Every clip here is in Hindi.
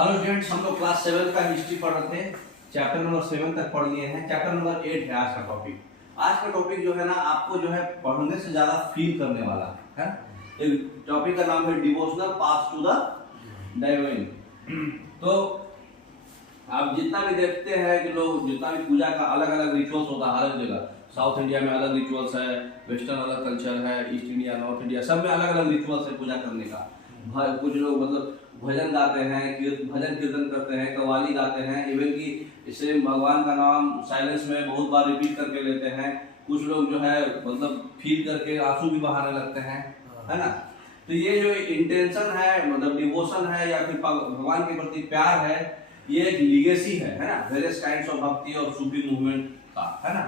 हेलो स्टूडेंट्स, हम लोग क्लास 7 का हिस्ट्री पढ़ रहे थे। चैप्टर नंबर 7 तक पढ़ लिए हैं। चैप्टर नंबर 8 है आज का टॉपिक। आज का टॉपिक जो है ना, आपको जो है पढ़ने से ज्यादा फील करने वाला है। एक टॉपिक का नाम है devotional path to the divine. तो आप जितना भी देखते हैं कि लोग जितना भी पूजा का अलग अलग रिचुअल्स होता है हर जगह। साउथ इंडिया में अलग रिचुअल्स है, वेस्टर्न अलग कल्चर है, ईस्ट इंडिया, नॉर्थ इंडिया, सब में अलग अलग रिचुअल्स है पूजा करने का। कुछ लोग मतलब भजन गाते हैं, भजन कीर्तन करते हैं, कव्वाली गाते हैं, इवन कि इससे भगवान का नाम साइलेंस में बहुत बार रिपीट करके लेते हैं। कुछ लोग जो है मतलब फील करके आंसू भी बहाने लगते हैं, है ना। तो ये जो इंटेंशन है, मतलब डिवोशन है या फिर भगवान के प्रति प्यार है, ये एक लीगेसी है ना, वेरियस काइंड्स ऑफ भक्ति और सूफी मूवमेंट का, है ना।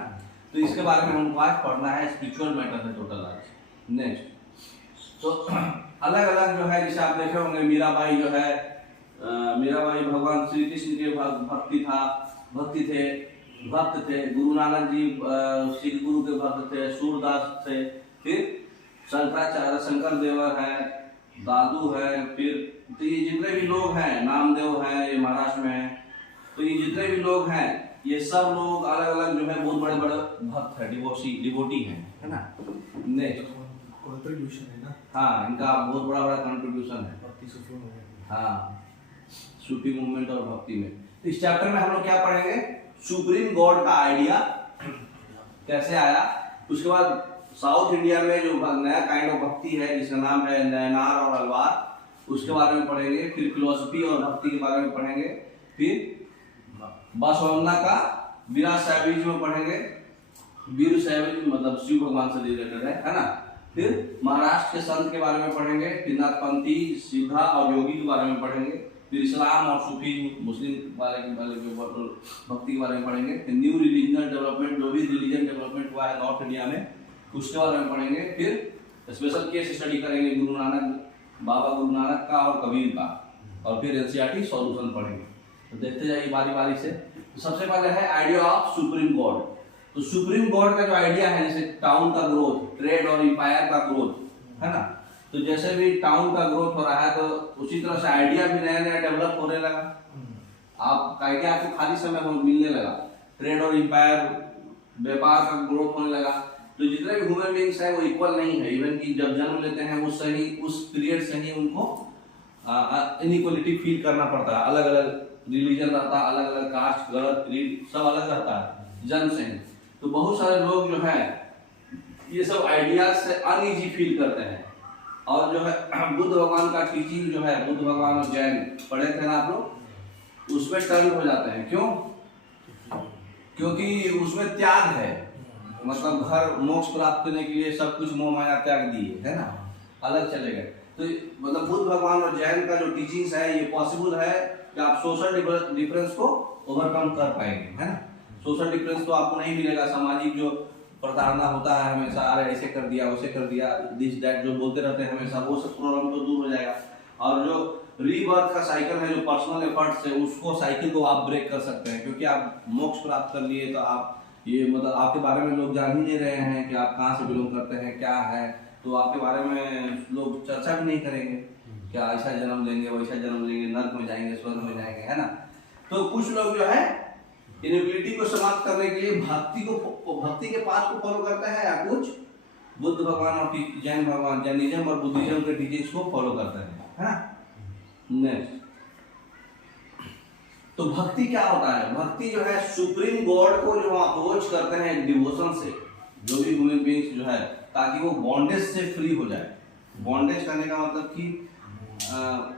तो इसके बारे में हमको आज पढ़ना है। स्पिरिचुअल मैटर है टोटल आज। नेक्स्ट तो अलग अलग जो है, जैसे आप देखे होंगे मीराबाई जो है, मीराबाई भगवान श्री कृष्ण के भक्त थे। गुरु नानक जी सिख गुरु के भक्त थे। सूरदास थे। फिर शंकराचार्य, शंकर देवर है, दादू है। फिर तो ये जितने भी लोग हैं, नामदेव है, ये महाराष्ट्र में है। तो ये जितने भी लोग हैं, ये सब लोग अलग अलग जो है बहुत बड़े बड़े भक्त है, डिवोटी है ना। नेक्स्ट कंट्रीब्यूशन है ना। हाँ, इनका बहुत बड़ा बड़ा कंट्रीब्यूशन है भक्ति सूफी मूवमेंट। हाँ, सूफी मूवमेंट और भक्ति में। तो इस चैप्टर में हम लोग क्या पढ़ेंगे? सुप्रीम गॉड का आइडिया कैसे आया। उसके बाद साउथ इंडिया में जो नया काइंड ऑफ भक्ति है जिसका नाम है नयनार और अलवार, उसके बारे में पढ़ेंगे। फिर फिलोसफी और भक्ति के बारे में पढ़ेंगे। फिर बसवन्ना का वीरा सैविज में पढ़ेंगे। वीर सैविज मतलब शिव भगवान से रिलेटेड है ना। फिर महाराष्ट्र के संत के बारे में पढ़ेंगे। फिर नाथपंथी, सिद्धा और योगी के बारे में पढ़ेंगे। फिर इस्लाम और सूफी मुस्लिम वाले भक्ति के बारे में पढ़ेंगे। फिर न्यू रिलीजनल डेवलपमेंट, जो भी रिलीजन डेवलपमेंट हुआ है नॉर्थ इंडिया में, उसके बारे में पढ़ेंगे। फिर स्पेशल केस स्टडी करेंगे गुरु नानक, बाबा गुरु नानक का और कबीर का। और फिर एनसीईआरटी सॉल्यूशन पढ़ेंगे। तो देखते जाइए बारी बारी से। तो सबसे पहले है आइडिया ऑफ सुप्रीम गॉड। तो सुप्रीम गॉड का जो आइडिया है, जैसे टाउन का ग्रोथ, ट्रेड और इंपायर का ग्रोथ, है ना। तो जैसे भी टाउन का ग्रोथ हो रहा है, तो उसी तरह से आइडिया भी नया नया डेवलप होने लगा। आप आइडिया आपको खाली समय में मिलने लगा। ट्रेड और इंपायर, व्यापार का ग्रोथ होने लगा। तो जितने भी ह्यूमन बींग्स हैं वो इक्वल नहीं है। इवन कि जब जन्म लेते हैं उस पीरियड से ही उनको इनइक्वालिटी फील करना पड़ता है। अलग अलग रिलीजन रहता है, अलग अलग कास्ट, गलत क्रीड सब अलग रहता है जन्म से ही। तो बहुत सारे लोग जो है ये सब आइडियाज से अनईजी फील करते हैं। और जो है बुद्ध भगवान का टीचिंग जो है, बुद्ध भगवान और जैन पढ़े थे ना आप लोग, उसमें टर्न हो जाते हैं। क्यों? क्योंकि उसमें त्याग है। मतलब घर मोक्ष प्राप्त करने के लिए सब कुछ मोह माया त्याग दिए, है ना, अलग चले गए। तो मतलब बुद्ध भगवान और जैन का जो टीचिंग्स है, ये पॉसिबल है कि आप सोशल डिफरेंस को ओवरकम कर पाएंगे, है ना। सोशल डिफरेंस तो आपको नहीं मिलेगा। सामाजिक जो प्रताड़ना होता है हमेशा, अरे ऐसे कर दिया, वैसे कर दिया, दिस दैट जो बोलते रहते हैं हमेशा, वो सब प्रॉब्लम तो दूर हो जाएगा। और जो रीबर्थ का साइकिल है, जो पर्सनल एफर्ट से, उसको साइकिल को आप ब्रेक कर सकते हैं। क्योंकि आप मोक्ष प्राप्त कर लिए, तो आप ये मतलब आपके बारे में लोग जान ही नहीं रहे हैं कि आप कहाँ से बिलोंग करते हैं, क्या है। तो आपके बारे में लोग चर्चा भी नहीं करेंगे, क्या ऐसा जन्म लेंगे, वैसा जन्म लेंगे, नर्क में जाएंगे, स्वर्ग में जाएंगे, है ना। तो कुछ लोग जो है इनइक्वालिटी को समाप्त करने के लिए भक्ति के पाथ को फॉलो करते हैं, या कुछ बुद्ध भगवान और जैन भगवान, जैनिज्म और बुद्धिज्म के टीचिंग्स को फॉलो करते हैं, है ना। नेक्स्ट तो भक्ति क्या होता है? भक्ति जो है सुप्रीम गॉड को जो अप्रोच करते हैं डिवोशन से, जो भी ह्यूमन बीइंग्स जो है, ताकि वो बॉन्डेज से फ्री हो जाए। बॉन्डेज करने का मतलब कि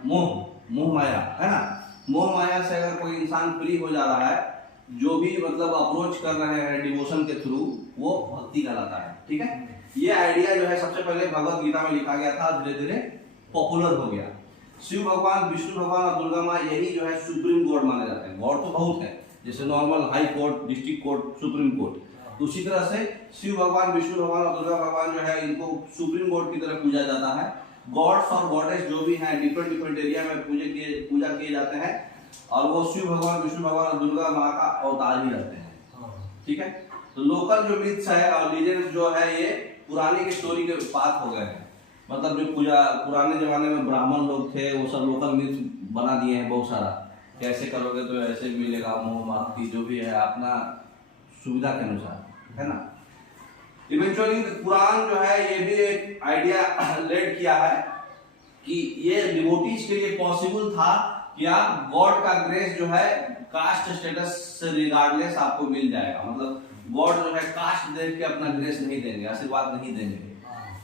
मोह माया, है ना। मोह माया से अगर कोई इंसान फ्री हो जा रहा है, जो भी मतलब अप्रोच कर रहे हैं डिवोशन के थ्रू, वो भक्ति कहलाता है। ठीक है। ये आइडिया जो है सबसे पहले भगवत गीता में लिखा गया था, धीरे धीरे पॉपुलर हो गया। शिव भगवान, विष्णु भगवान और दुर्गा माँ, यही जो है सुप्रीम गॉड माने जाते हैं। गॉड तो बहुत है, जैसे normal high court, district court, supreme court. उसी तरह से शिव भगवान, विष्णु भगवान और दुर्गा भगवान जो है, इनको सुप्रीम गॉड की तरह पूजा जाता है। गॉड्स और गॉडेस जो भी हैं डिफरेंट डिफरेंट एरिया में पूजा किए जाते हैं। और वो शिव भगवान, विष्णु भगवान और दुर्गा माँ का अवतार ही रहते हैं। ठीक है। तो लोकल जो मिथ्स है और लीजेंड्स जो है, ये पुरानी की स्टोरी के पास हो गए हैं। मतलब जो पूजा पुराने जमाने में ब्राह्मण लोग थे, वो सब लोकल मिथ्स बना दिए हैं बहुत सारा। कैसे करोगे तो ऐसे मिलेगा, मोह भक्ति जो भी है अपना सुविधा के अनुसार, है ना। इवेंचुअली कुरान जो है ये भी एक आइडिया लेड किया है कि ये डिवोटीज के लिए पॉसिबल था कि आप गॉड का ग्रेस जो है कास्ट स्टेटस से रिगार्डलेस आपको मिल जाएगा। मतलब गॉड जो है कास्ट देख के अपना ग्रेस नहीं देंगे, आशीर्वाद नहीं देंगे,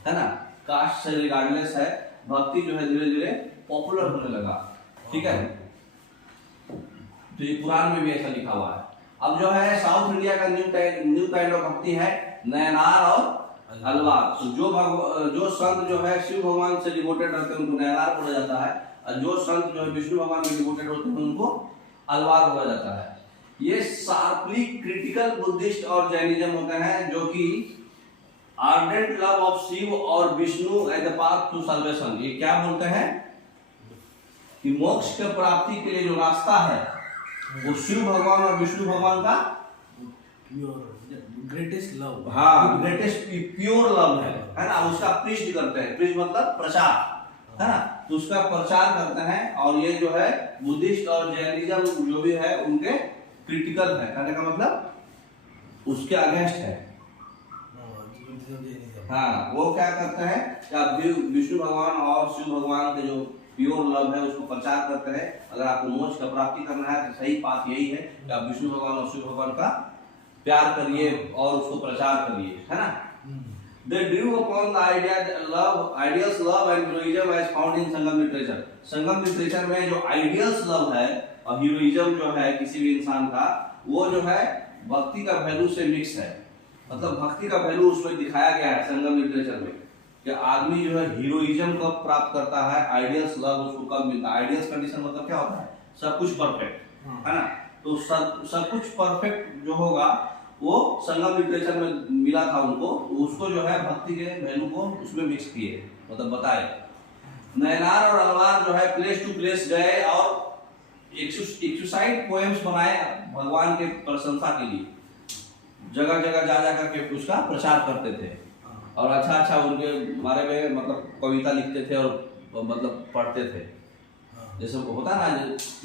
है ना। कास्ट से रिगार्डलेस है, भक्ति जो है धीरे धीरे पॉपुलर होने लगा, ठीक है। तो ये कुरान में भी ऐसा लिखा हुआ है। अब जो है साउथ इंडिया का न्यू काइंड ऑफ भक्ति है नयनार और अलवार। तो जो संत जो है शिव भगवान से डिवोटेड रहते हैं उनको नयनार बोला जाता है, और जो संत जो है विष्णु भगवान के डिवोटेड होते हैं उनको अलवार बोला जाता है। ये शार्पली क्रिटिकल बुद्धिस्ट और जैनिज्म होते हैं जो कि आर्डेंट लव ऑफ शिव और Vishnu as the path to salvation. ये क्या बोलते हैं कि मोक्ष के प्राप्ति के लिए जो रास्ता है वो शिव भगवान और विष्णु भगवान का ग्रेटेस्ट लव, हाँ ग्रेटेस्ट प्योर लव है ना। उसका प्रीच करते हैं, प्रीच मतलब प्रचार, है ना। तो उसका प्रचार करते हैं, और ये जो है बुद्धिस्ट और जैनिज्म जो भी है उनके क्रिटिकल है, कहने का मतलब उसके अगेंस्ट है। हाँ, वो क्या करते हैं कि आप विष्णु भगवान और शिव भगवान के जो प्योर लव है उसको प्रचार करते हैं। अगर आपको मोक्ष का प्राप्ति करना है तो सही बात यही है कि आप विष्णु भगवान और शिव भगवान का प्यार करिए और उसको प्रचार करिए, है ना। They drew upon the ideals love and heroism as found in Sangam literature. Sangam literature में जो आइडियल्स लव है और हीरोइज्म जो है किसी भी इंसान का, वो जो है भक्ति का वैल्यू से मिक्स है। मतलब भक्ति का वैल्यू उसमें दिखाया गया है संगम लिटरेचर में कि आदमी जो है हीरोइज्म कब प्राप्त करता है, आइडियल्स लव उसको कब मिलता है। आइडियल्स कंडीशन मतलब क्या होता है, सब कुछ परफेक्ट, है ना। तो सब कुछ परफेक्ट जो होगा वो संगम लिटरेचर में मिला था उनको, उसको जो है भक्ति के वैल्यू को उसमें मिक्स किए, मतलब बताए। नयनार और अलवार जो है प्लेस टू प्लेस गए और एक्सरसाइज पोएम्स बनाए भगवान के प्रशंसा के लिए, जगह जगह जा जा करके उसका प्रचार करते थे और अच्छा उनके बारे में मतलब कविता लिखते थे और मतलब पढ़ते थे। जैसे होता ना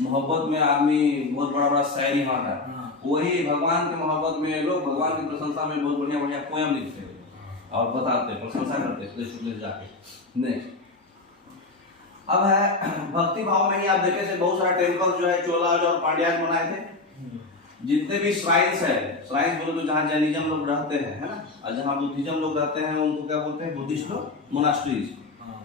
मोहब्बत में आदमी बहुत बड़ा बड़ा शायरी मारता है, वही भगवान के मोहब्बत में लोग भगवान की प्रशंसा में बहुत बढ़िया बढ़िया पोयम लिखते हैं और बताते हैं, प्रशंसा करते हैं प्लेस टू प्लेस जाके। नेक्स्ट अब है भक्ति भाव में ही आप देखे से बहुत सारा टेम्पल जो है चोलाज और पांड्याज बनाए थे। जितने भी श्राइन्स है, श्राइन्स बोले तो जहाँ जैनिज्म लोग रहते हैं, है ना, और जहाँ बुद्धिज्म लोग रहते हैं उनको क्या बोलते हैं, बुद्धिस्ट लोग मोनास्ट्रीज,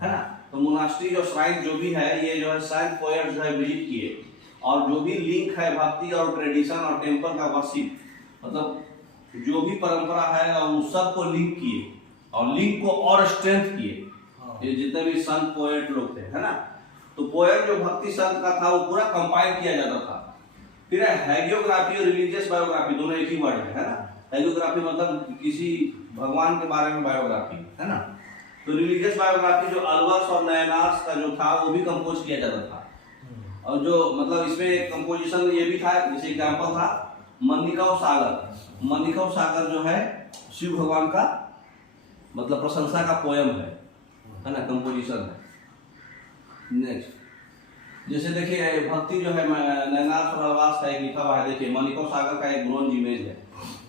है ना। तो मोनास्ट्रीज और श्राइन जो भी है ये जो है साइंस पोएट जो है विजिट किए, और जो भी लिंक है भक्ति और ट्रेडिशन और टेम्पल का वर्शिप, मतलब जो भी परंपरा है और उस सब को लिंक किए और लिंक को और स्ट्रेंथ किए। ये जितने भी संत पोएट लोग थे, है ना, तो पोएट जो भक्ति संत का था वो पूरा कंपाइल किया जाता था। फिर हैगियोग्राफी और रिलीजियस बायोग्राफी दोनों एक ही वर्ड है ना। हैगियोग्राफी मतलब किसी भगवान के बारे में बायोग्राफी, है ना। तो रिलीजियस बायोग्राफी जो अलवर्स और नयनार्स का जो था वो भी कंपोज किया जाता था। और जो मतलब इसमें एक कंपोजिशन ये भी था, जैसे एग्जाम्पल था मनिकव सागर। मनिकव सागर जो है शिव भगवान का मतलब प्रशंसा का पोयम है ना, कंपोजिशन है। नेक्स्ट जैसे देखिए भक्ति जो है नयनार और अलवास का एक लिखा हुआ है, देखिए मनिकव सागर का एक ब्रोंज इमेज है,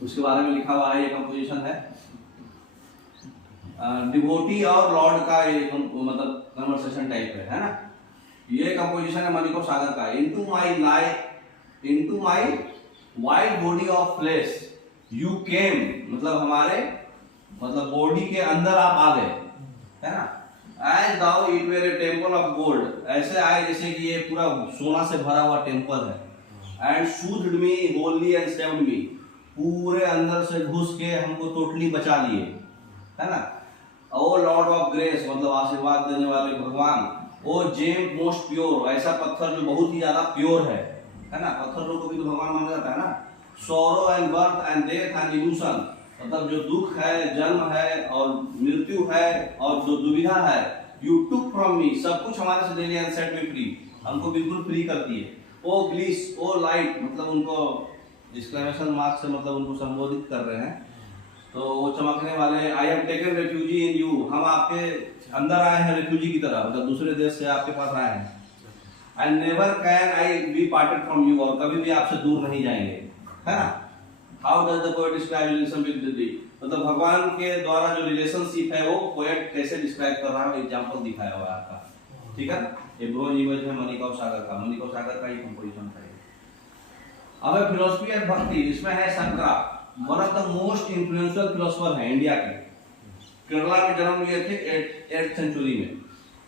उसके बारे में लिखा हुआ है, ये कंपोजिशन है। डिवोटी और लॉर्ड का ये मतलब कन्वर्सेशन टाइप है ना। ये कंपोजिशन है मनिकव सागर का। Into my wild body of flesh you came, मतलब हमारे मतलब बॉडी के अंदर आप आ गए, है ना। As though it were a temple of gold, ऐसे आए जैसे कि ये पूरा सोना से भरा हुआ टेम्पल है। And soothed me holy and saved me, पूरे अंदर से घुस के हमको टोटली बचा लिए, है ना। ओ लॉर्ड ऑफ ग्रेस, मतलब आशीर्वाद देने वाले भगवान। ओ जेम मोस्ट प्योर, ऐसा पत्थर जो बहुत ही ज्यादा प्योर है ना। पत्थर को भी तो भगवान माना जाता है ना। Sorrow and birth and death and evolution, मतलब जो दुख है, जन्म है और मृत्यु है और जो दुविधा है, यू टुक फ्रॉम मी, सब कुछ हमारे से ले लिया एंड सेट मी फ्री, हमको बिल्कुल फ्री कर दिए। ओ ग्लिस, ओ लाइट, मतलब उनको एक्सक्लेमेशन मार्क से मतलब उनको संबोधित कर रहे हैं, तो वो चमकने वाले। I have taken refugee in you, हम आपके अंदर आए हैं रेफ्यूजी की तरह, मतलब दूसरे देश से आपके पास आए हैं। And never can I be parted from you, और कभी भी आपसे दूर नहीं जाएंगे, है ना। How does the poet describe relation with the, मतलब भगवान के द्वारा जो रिलेशनशिप है वो पोएट कैसे डिस्क्राइब कर रहा है, एग्जांपल दिखाया हुआ है आपका, ठीक है। ये ब्रोंज इमेज है मणिकौ सागर का, मणिकौ सागर का ही कंपोजिशन है। अब है फिलोसफी एंड भक्ति, इसमें है Shankara, one of the most influential philosopher हैं इंडिया के, केरला में जन्म लिए थे 8th सेंचुरी में।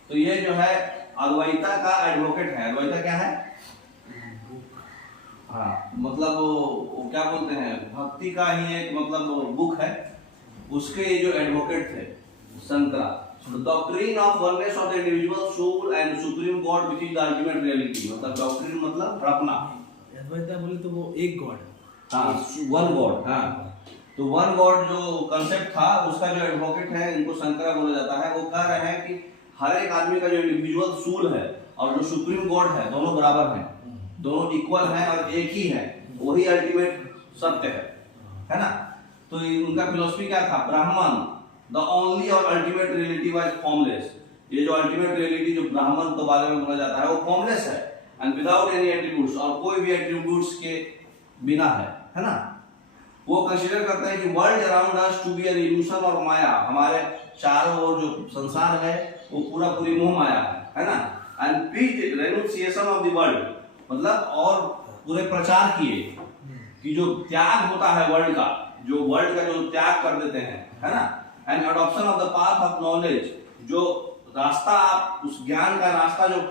तो ये जो है अद्वैता का एडवोकेट है। अद्वैता क्या है? हाँ, मतलब वो क्या बोलते हैं, भक्ति का ही एक मतलब बुक है, उसके ये जो एडवोकेट थे Shankara. Doctrine of oneness of the individual soul and supreme god which is the ultimate reality, मतलब डॉक्ट्रिन मतलब अपना, अद्वैता बोले तो वो एक गॉड, हाँ वन गॉड, हाँ। तो वन गॉड जो कंसेप्ट था उसका जो एडवोकेट है, इनको शंकरा बोला जाता है। वो कह रहे हैं कि हर एक आदमी का जो इंडिविजुअल सोल है और जो सुप्रीम गॉड है दोनों बराबर हैं, दोनों इक्वल हैं और एक ही है, वही अल्टीमेट सत्य है ना। तो उनका फिलोसफी क्या था? ब्राह्मण द ओनली और अल्टीमेट रियलिटी वाज फॉर्मलेस। ये जो अल्टीमेट रियलिटी जो ब्राह्मण के बारे में बोला जाता है वो फॉर्मलेस है एंड विदाउट एनी एट्रीब्यूट्स, और कोई भी एट्रीब्यूट्स के बिना है ना। वो कंसीडर करते हैं कि world around us to be an illusion और माया, हमारे चारों ओर जो संसार है वो पूरा पूरी मोह माया है ना। And preach renunciation of the world, मतलब और पूरे प्रचार किए कि जो त्याग होता है वर्ल्ड का, जो वर्ल्ड का जो त्याग कर देते हैं, है ना। And adoption of the path of knowledge, जो रास्ता आप उस ज्ञान का रास्ता जो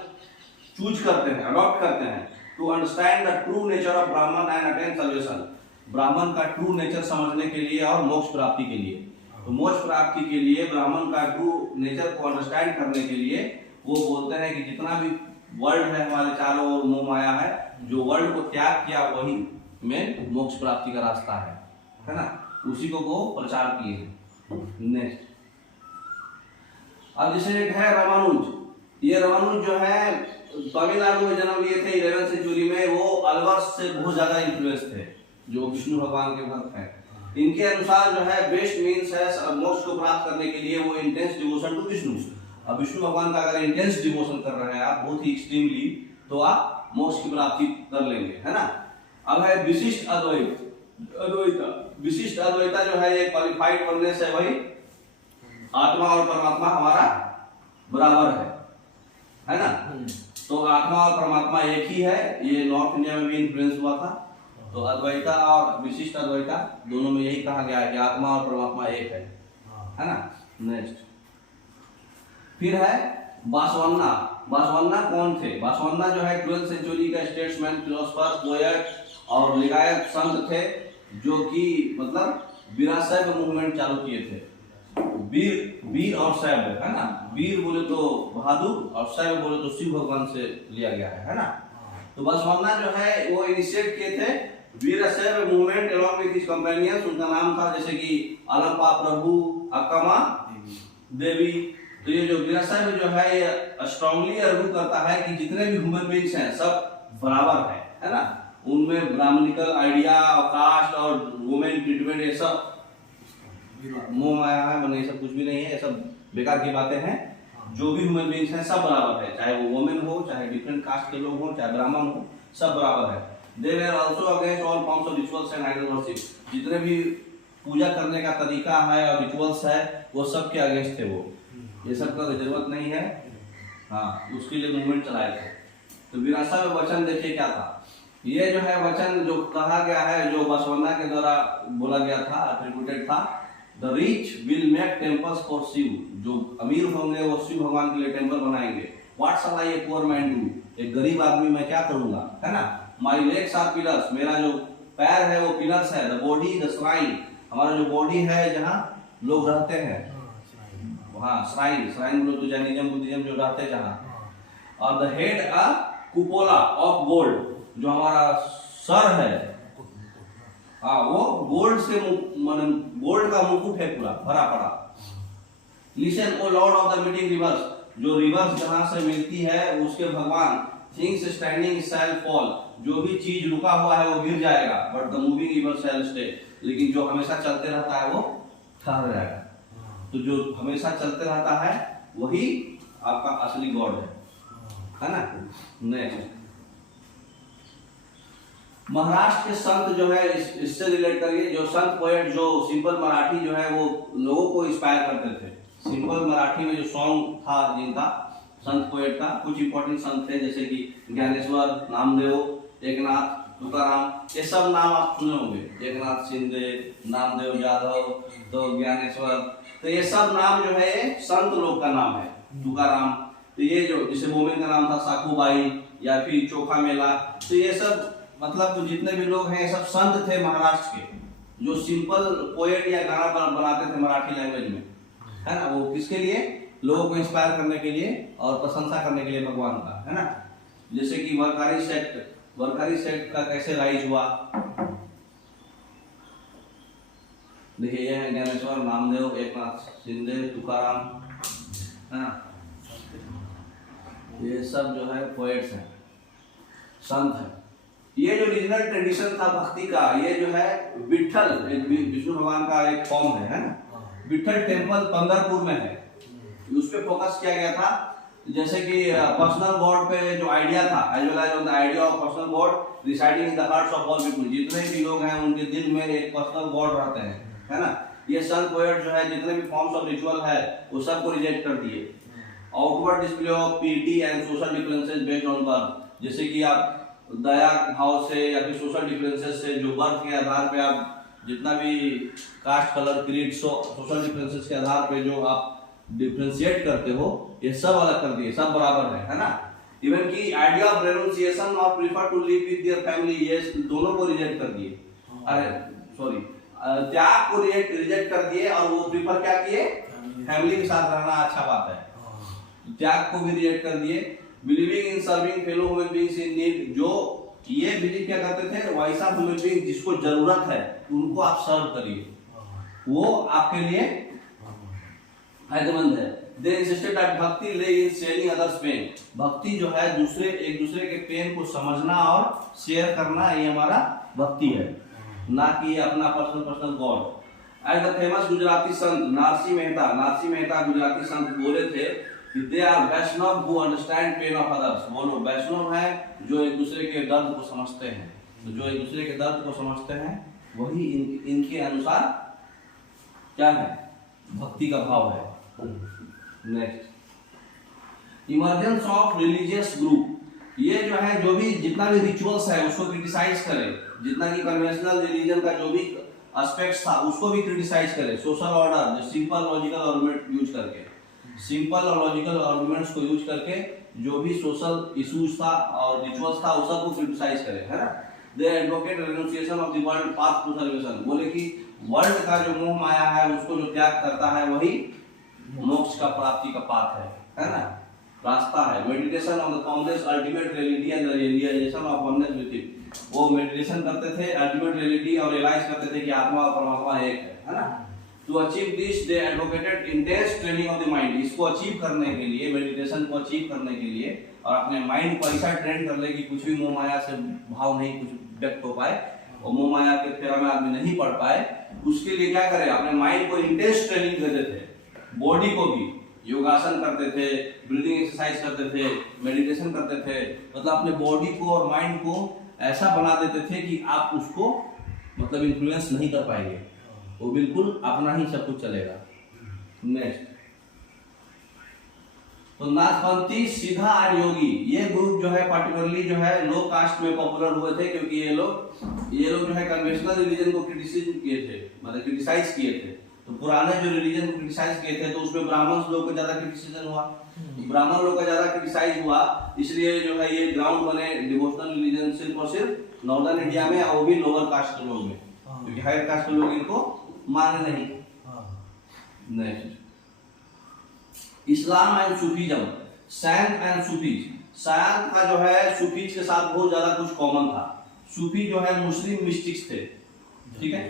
चूज करते हैं, अडॉप्ट करते हैं, to understand the true nature of Brahman and attain salvation, Brahman का ट्रू नेचर समझने के लिए और मोक्ष प्राप्ति के लिए। तो मोक्ष प्राप्ति के लिए ब्राह्मण का ट्रू नेचर को अंडरस्टैंड करने के लिए वो बोलते हैं कि जितना भी वर्ल्ड है हमारे चारों ओर मोह माया है, जो वर्ल्ड को त्याग किया वही में मोक्ष प्राप्ति का रास्ता है ना। उसी को वो प्रचार किए हैं। नेक्स्ट, अब जैसे एक है रामानुज। ये रामानुज जो है तमिलनाडु में जन्म लिए थे 11th सेंचुरी में। वो अल्वर्स से बहुत ज्यादा इन्फ्लुएंस थे, जो विष्णु भगवान के भक्त हैं। इनके अनुसार जो है बेस्ट मीन्स है मोक्ष को प्राप्त करने के लिए वो इंटेंस डिवोशन टू विष्णु। अब विष्णु भगवान का अगर इंटेंस डिवोशन कर रहे हैं आप बहुत ही एक्सट्रीमली, तो आप मोक्ष की प्राप्ति कर लेंगे, है ना। अब है विशिष्ट अद्वैता। विशिष्ट अद्वैता जो है ये क्वालिफाइड वननेस है, वही आत्मा और परमात्मा हमारा बराबर है ना। तो आत्मा और परमात्मा एक ही है। ये नॉर्थ इंडिया में भी इन्फ्लुएंस हुआ था। तो अद्वैता और विशिष्ट अद्वैता दोनों में यही कहा गया है कि आत्मा और परमात्मा एक है ना। नेक्स्ट, फिर है बासवन्ना। बासवन्ना कौन थे? बासवन्ना जो है 12th सेंचुरी का स्टेट्समैन, फिलोसोफर, पोएट और लिंगायत संत थे, जो कि मतलब वीराशैव मूवमेंट चालू किए थे। वीर और शैव, है ना। वीर बोले तो बहादुर और शैव बोले तो शिव भगवान से लिया गया है ना। तो बासवन्ना जो है वो इनिशिएट किए थे Virashaiva movement along with his companions। उनका नाम था जैसे कि अलंपा प्रभु, अक्कमा देवी। तो ये जो वीरशैव जो है ये स्ट्रांगली आर्ग्यू करता है कि जितने भी ह्यूमन बीइंग्स हैं सब बराबर है ना। उनमें ब्राह्मणिकल आइडिया और कास्ट और वुमेन ट्रीटमेंट ये सब मोह माया है, मतलब ये सब कुछ भी नहीं है, ये सब बेकार की बातें हैं। जो भी ह्यूमन बीइंग्स हैं सब बराबर है, चाहे वो वुमेन हो, चाहे डिफरेंट कास्ट के लोग हो, चाहे ब्राह्मण हो, सब बराबर है। They were also against all forms of rituals and idol worship. जितने भी पूजा करने का तरीका है और रिचुअल्स है वो सब के अगेंस्ट थे वो। ये सब का जरूरत नहीं है, हाँ, उसके लिए मूवमेंट चलाए थे। तो वीराशैव में वचन देखिए क्या था। ये जो है वचन जो कहा गया है, जो बासवन्ना के द्वारा बोला गया था, अट्रिब्यूटेड था। The rich will make temples for Shiva. जो अमीर होंगे वो शिव भगवान के लिए टेम्पल बनाएंगे। What shall I a poor man do. एक गरीब आदमी मैं क्या करूंगा, है ना। My legs are pillars. मेरा जो पैर है वो पिलर्स है। The body the shrine. हमारा जो बॉडी है जहाँ लोग रहते हैं, हाँ श्राइन। श्राइन बोलो तो जैनिज्म बुद्धिज्म जो रहते हैं जहाँ। और the head a कुपोला of gold. जो हमारा सर है, हाँ, वो गोल्ड से गोल्ड का मुकुट है पूरा भरा पड़ा। Listen O lord of the meeting rivers. जो रिवर्स जहां से मिलती है उसके भगवान। Things standing shall fall. जो भी चीज रुका हुआ है वो गिर जाएगा, but the moving river shall stay. लेकिन जो हमेशा चलते रहता है वो ठहर जाएगा। तो जो हमेशा चलते रहता है वही आपका असली गॉड है है ना। नेक्स्ट, महाराष्ट्र के संत जो है इससे रिलेट करिए, जो संत पोएट जो सिंपल मराठी जो है वो लोगों को इंस्पायर करते थे। सिंपल मराठी में जो सॉन्ग था जिनका संत पोएट का, कुछ इंपॉर्टेंट संत थे जैसे कि ज्ञानेश्वर, नामदेव, एकनाथ, तुकाराम, ये सब नाम आप सुने होंगे। एकनाथ शिंदे, नामदेव यादव, तो ज्ञानेश्वर, तो ये सब नाम जो है संत लोग का नाम है। तुकाराम, तो ये जो जैसे मोमिन का नाम था साखूबाई या फिर चोखा मेला, तो ये सब मतलब तो जितने भी लोग हैं ये सब संत थे महाराष्ट्र के, जो सिंपल पोएट या गाना बनाते थे मराठी लैंग्वेज में, है ना। वो किसके लिए? लोगों को इंस्पायर करने के लिए और प्रशंसा करने के लिए भगवान का, है ना। जैसे कि वरकारी सेक्ट का कैसे राइज हुआ, देखिए ये है ज्ञानेश्वर, नामदेव, एकनाथ शिंदे, तुकाराम, है ना। ये सब जो है पोएट्स हैं, संत हैं। ये जो रीजनल ट्रेडिशन था भक्ति का, ये जो है विठल, विष्णु भगवान का एक फॉर्म है ना। विठल टेम्पल पंढरपुर में है, उस पर फोकस किया गया था। जैसे कि पर्सनल गॉड पे जो आइडिया था, as well as the idea of personal god residing in the hearts of all people, जितने भी लोग हैं उनके दिल में एक पर्सनल गॉड रहते हैं, है ना। ये संत पोएट जो है जितने भी फॉर्म्स ऑफ रिचुअल है वो सबको रिजेक्ट कर दिए। Outward display of PT and social differences based on birth, जैसे कि आप दया भाव से या फिर सोशल डिफरेंसेस से जो बर्थ के आधार पे आप जितना भी caste, colour, creed, social differences के आधार पे जो आप डिफरेंशिएट करते हो, ये सब अलग कर दिए, सब बराबर है ना। इवन की आइडिया ऑफ रेनुंसिएशन और prefer to live with their family, ये दोनों को रिजेक्ट कर दिए। अरे सॉरी, त्याग को रिजेक्ट कर दिए और वो प्रीफर क्या किए? फैमिली के साथ रहना अच्छा बात है। त्याग को भी रिजेक्ट कर दिए। Believing in serving fellow human beings in need, जो ये बिलीव क्या करते थे, वैसा ह्यूमन बीइंग जिसको जरूरत है उनको आप सर्व करिए, वो आपके लिए फायदेमंद है। They insisted that भक्ति lay in sharing others' pain, भक्ति जो है एक दूसरे के पेन को समझना और शेयर करना, ये हमारा भक्ति है, ना कि अपना personal god. As the famous Gujarati संत नारसी मेहता गुजराती संत बोले थे कि they are Vaishnav who understand pain of others, वो लोग वैष्णव हैं जो एक दूसरे के दर्द को समझते हैं। तो जो एक दूसरे के दर्द को समझते हैं वही इनके अनुसार क्या है? भक्ति का भाव है। Next, emergence of religious group, ये जो है जो भी जितना भी रिचुअल्स है उसको क्रिटिसाइज करे, जितना कि कन्वेंशनल रिलीजन का जो भी एस्पेक्ट्स था उसको भी क्रिटिसाइज करे। सोशल ऑर्डर, जो सिंपल लॉजिकल आर्गुमेंट यूज करके, सिंपल और लॉजिकल आर्गुमेंट्स को यूज करके जो भी सोशल इश्यूज था और रिचुअल्स था उस सबको क्रिटिसाइज करे, है ना। They advocate renunciation of the world path to salvation, बोले कि वर्ल्ड का जो मोह माया है उसको जो त्याग करता है वही मोक्ष का प्राप्ति का पाथ है ना, रास्ता है। Meditation on the foundation ultimate reality and the realisation of oneness with it, वो मेडिटेशन करते थे अल्टीमेट रियलिटी और रियलाइज करते थे कि आत्मा और परमात्मा एक है ना। To achieve this they advocated intense training of the mind, इसको अचीव करने के लिए, मेडिटेशन को अचीव करने के लिए और अपने माइंड को ऐसा ट्रेन कर ले कि कुछ भी मोह माया से भाव नहीं कुछ व्यक्त हो पाए और मोह माया के फेरा में आदमी नहीं पड़ पाए, उसके लिए क्या करे? अपने माइंड को इंटेंस ट्रेनिंग देते थे, बॉडी को भी योगासन करते थे, ब्रीदिंग एक्सरसाइज करते थे, मेडिटेशन करते थे, मतलब अपने बॉडी को और माइंड को ऐसा बना देते थे कि आप उसको मतलब इन्फ्लुएंस नहीं कर पाएंगे, वो बिल्कुल अपना ही सब कुछ चलेगा। नेक्स्ट, तो नाथपंथी, सीधा और योगी, ये ग्रुप जो है पार्टिकुलरली जो है लो कास्ट में पॉपुलर हुए थे क्योंकि ये लोग जो है कन्वेंशनल रिलीजन को क्रिटिसाइज किए थे। तो पुराने जो रिलीजन को क्रिटिसाइज किए थे तो उसमें ब्राह्मण लोग का ज्यादा क्रिटिसिज्म हुआ, ब्राह्मण लोग का ज्यादा क्रिटिसाइज हुआ, इसलिए जो है ये ग्राउंड बने डिवोशनल रिलीजन सिर्फ और सिर्फ नॉर्दर्न इंडिया में और वो भी लोअर कास्ट के लोग में, क्योंकि हायर कास्ट के लोग इनको माने नहीं। Next, Islam and Sufism, saint and Sufis, saint का जो है सूफीज के साथ बहुत ज्यादा कुछ कॉमन था। सूफी जो है मुस्लिम मिस्टिक्स थे, ठीक है,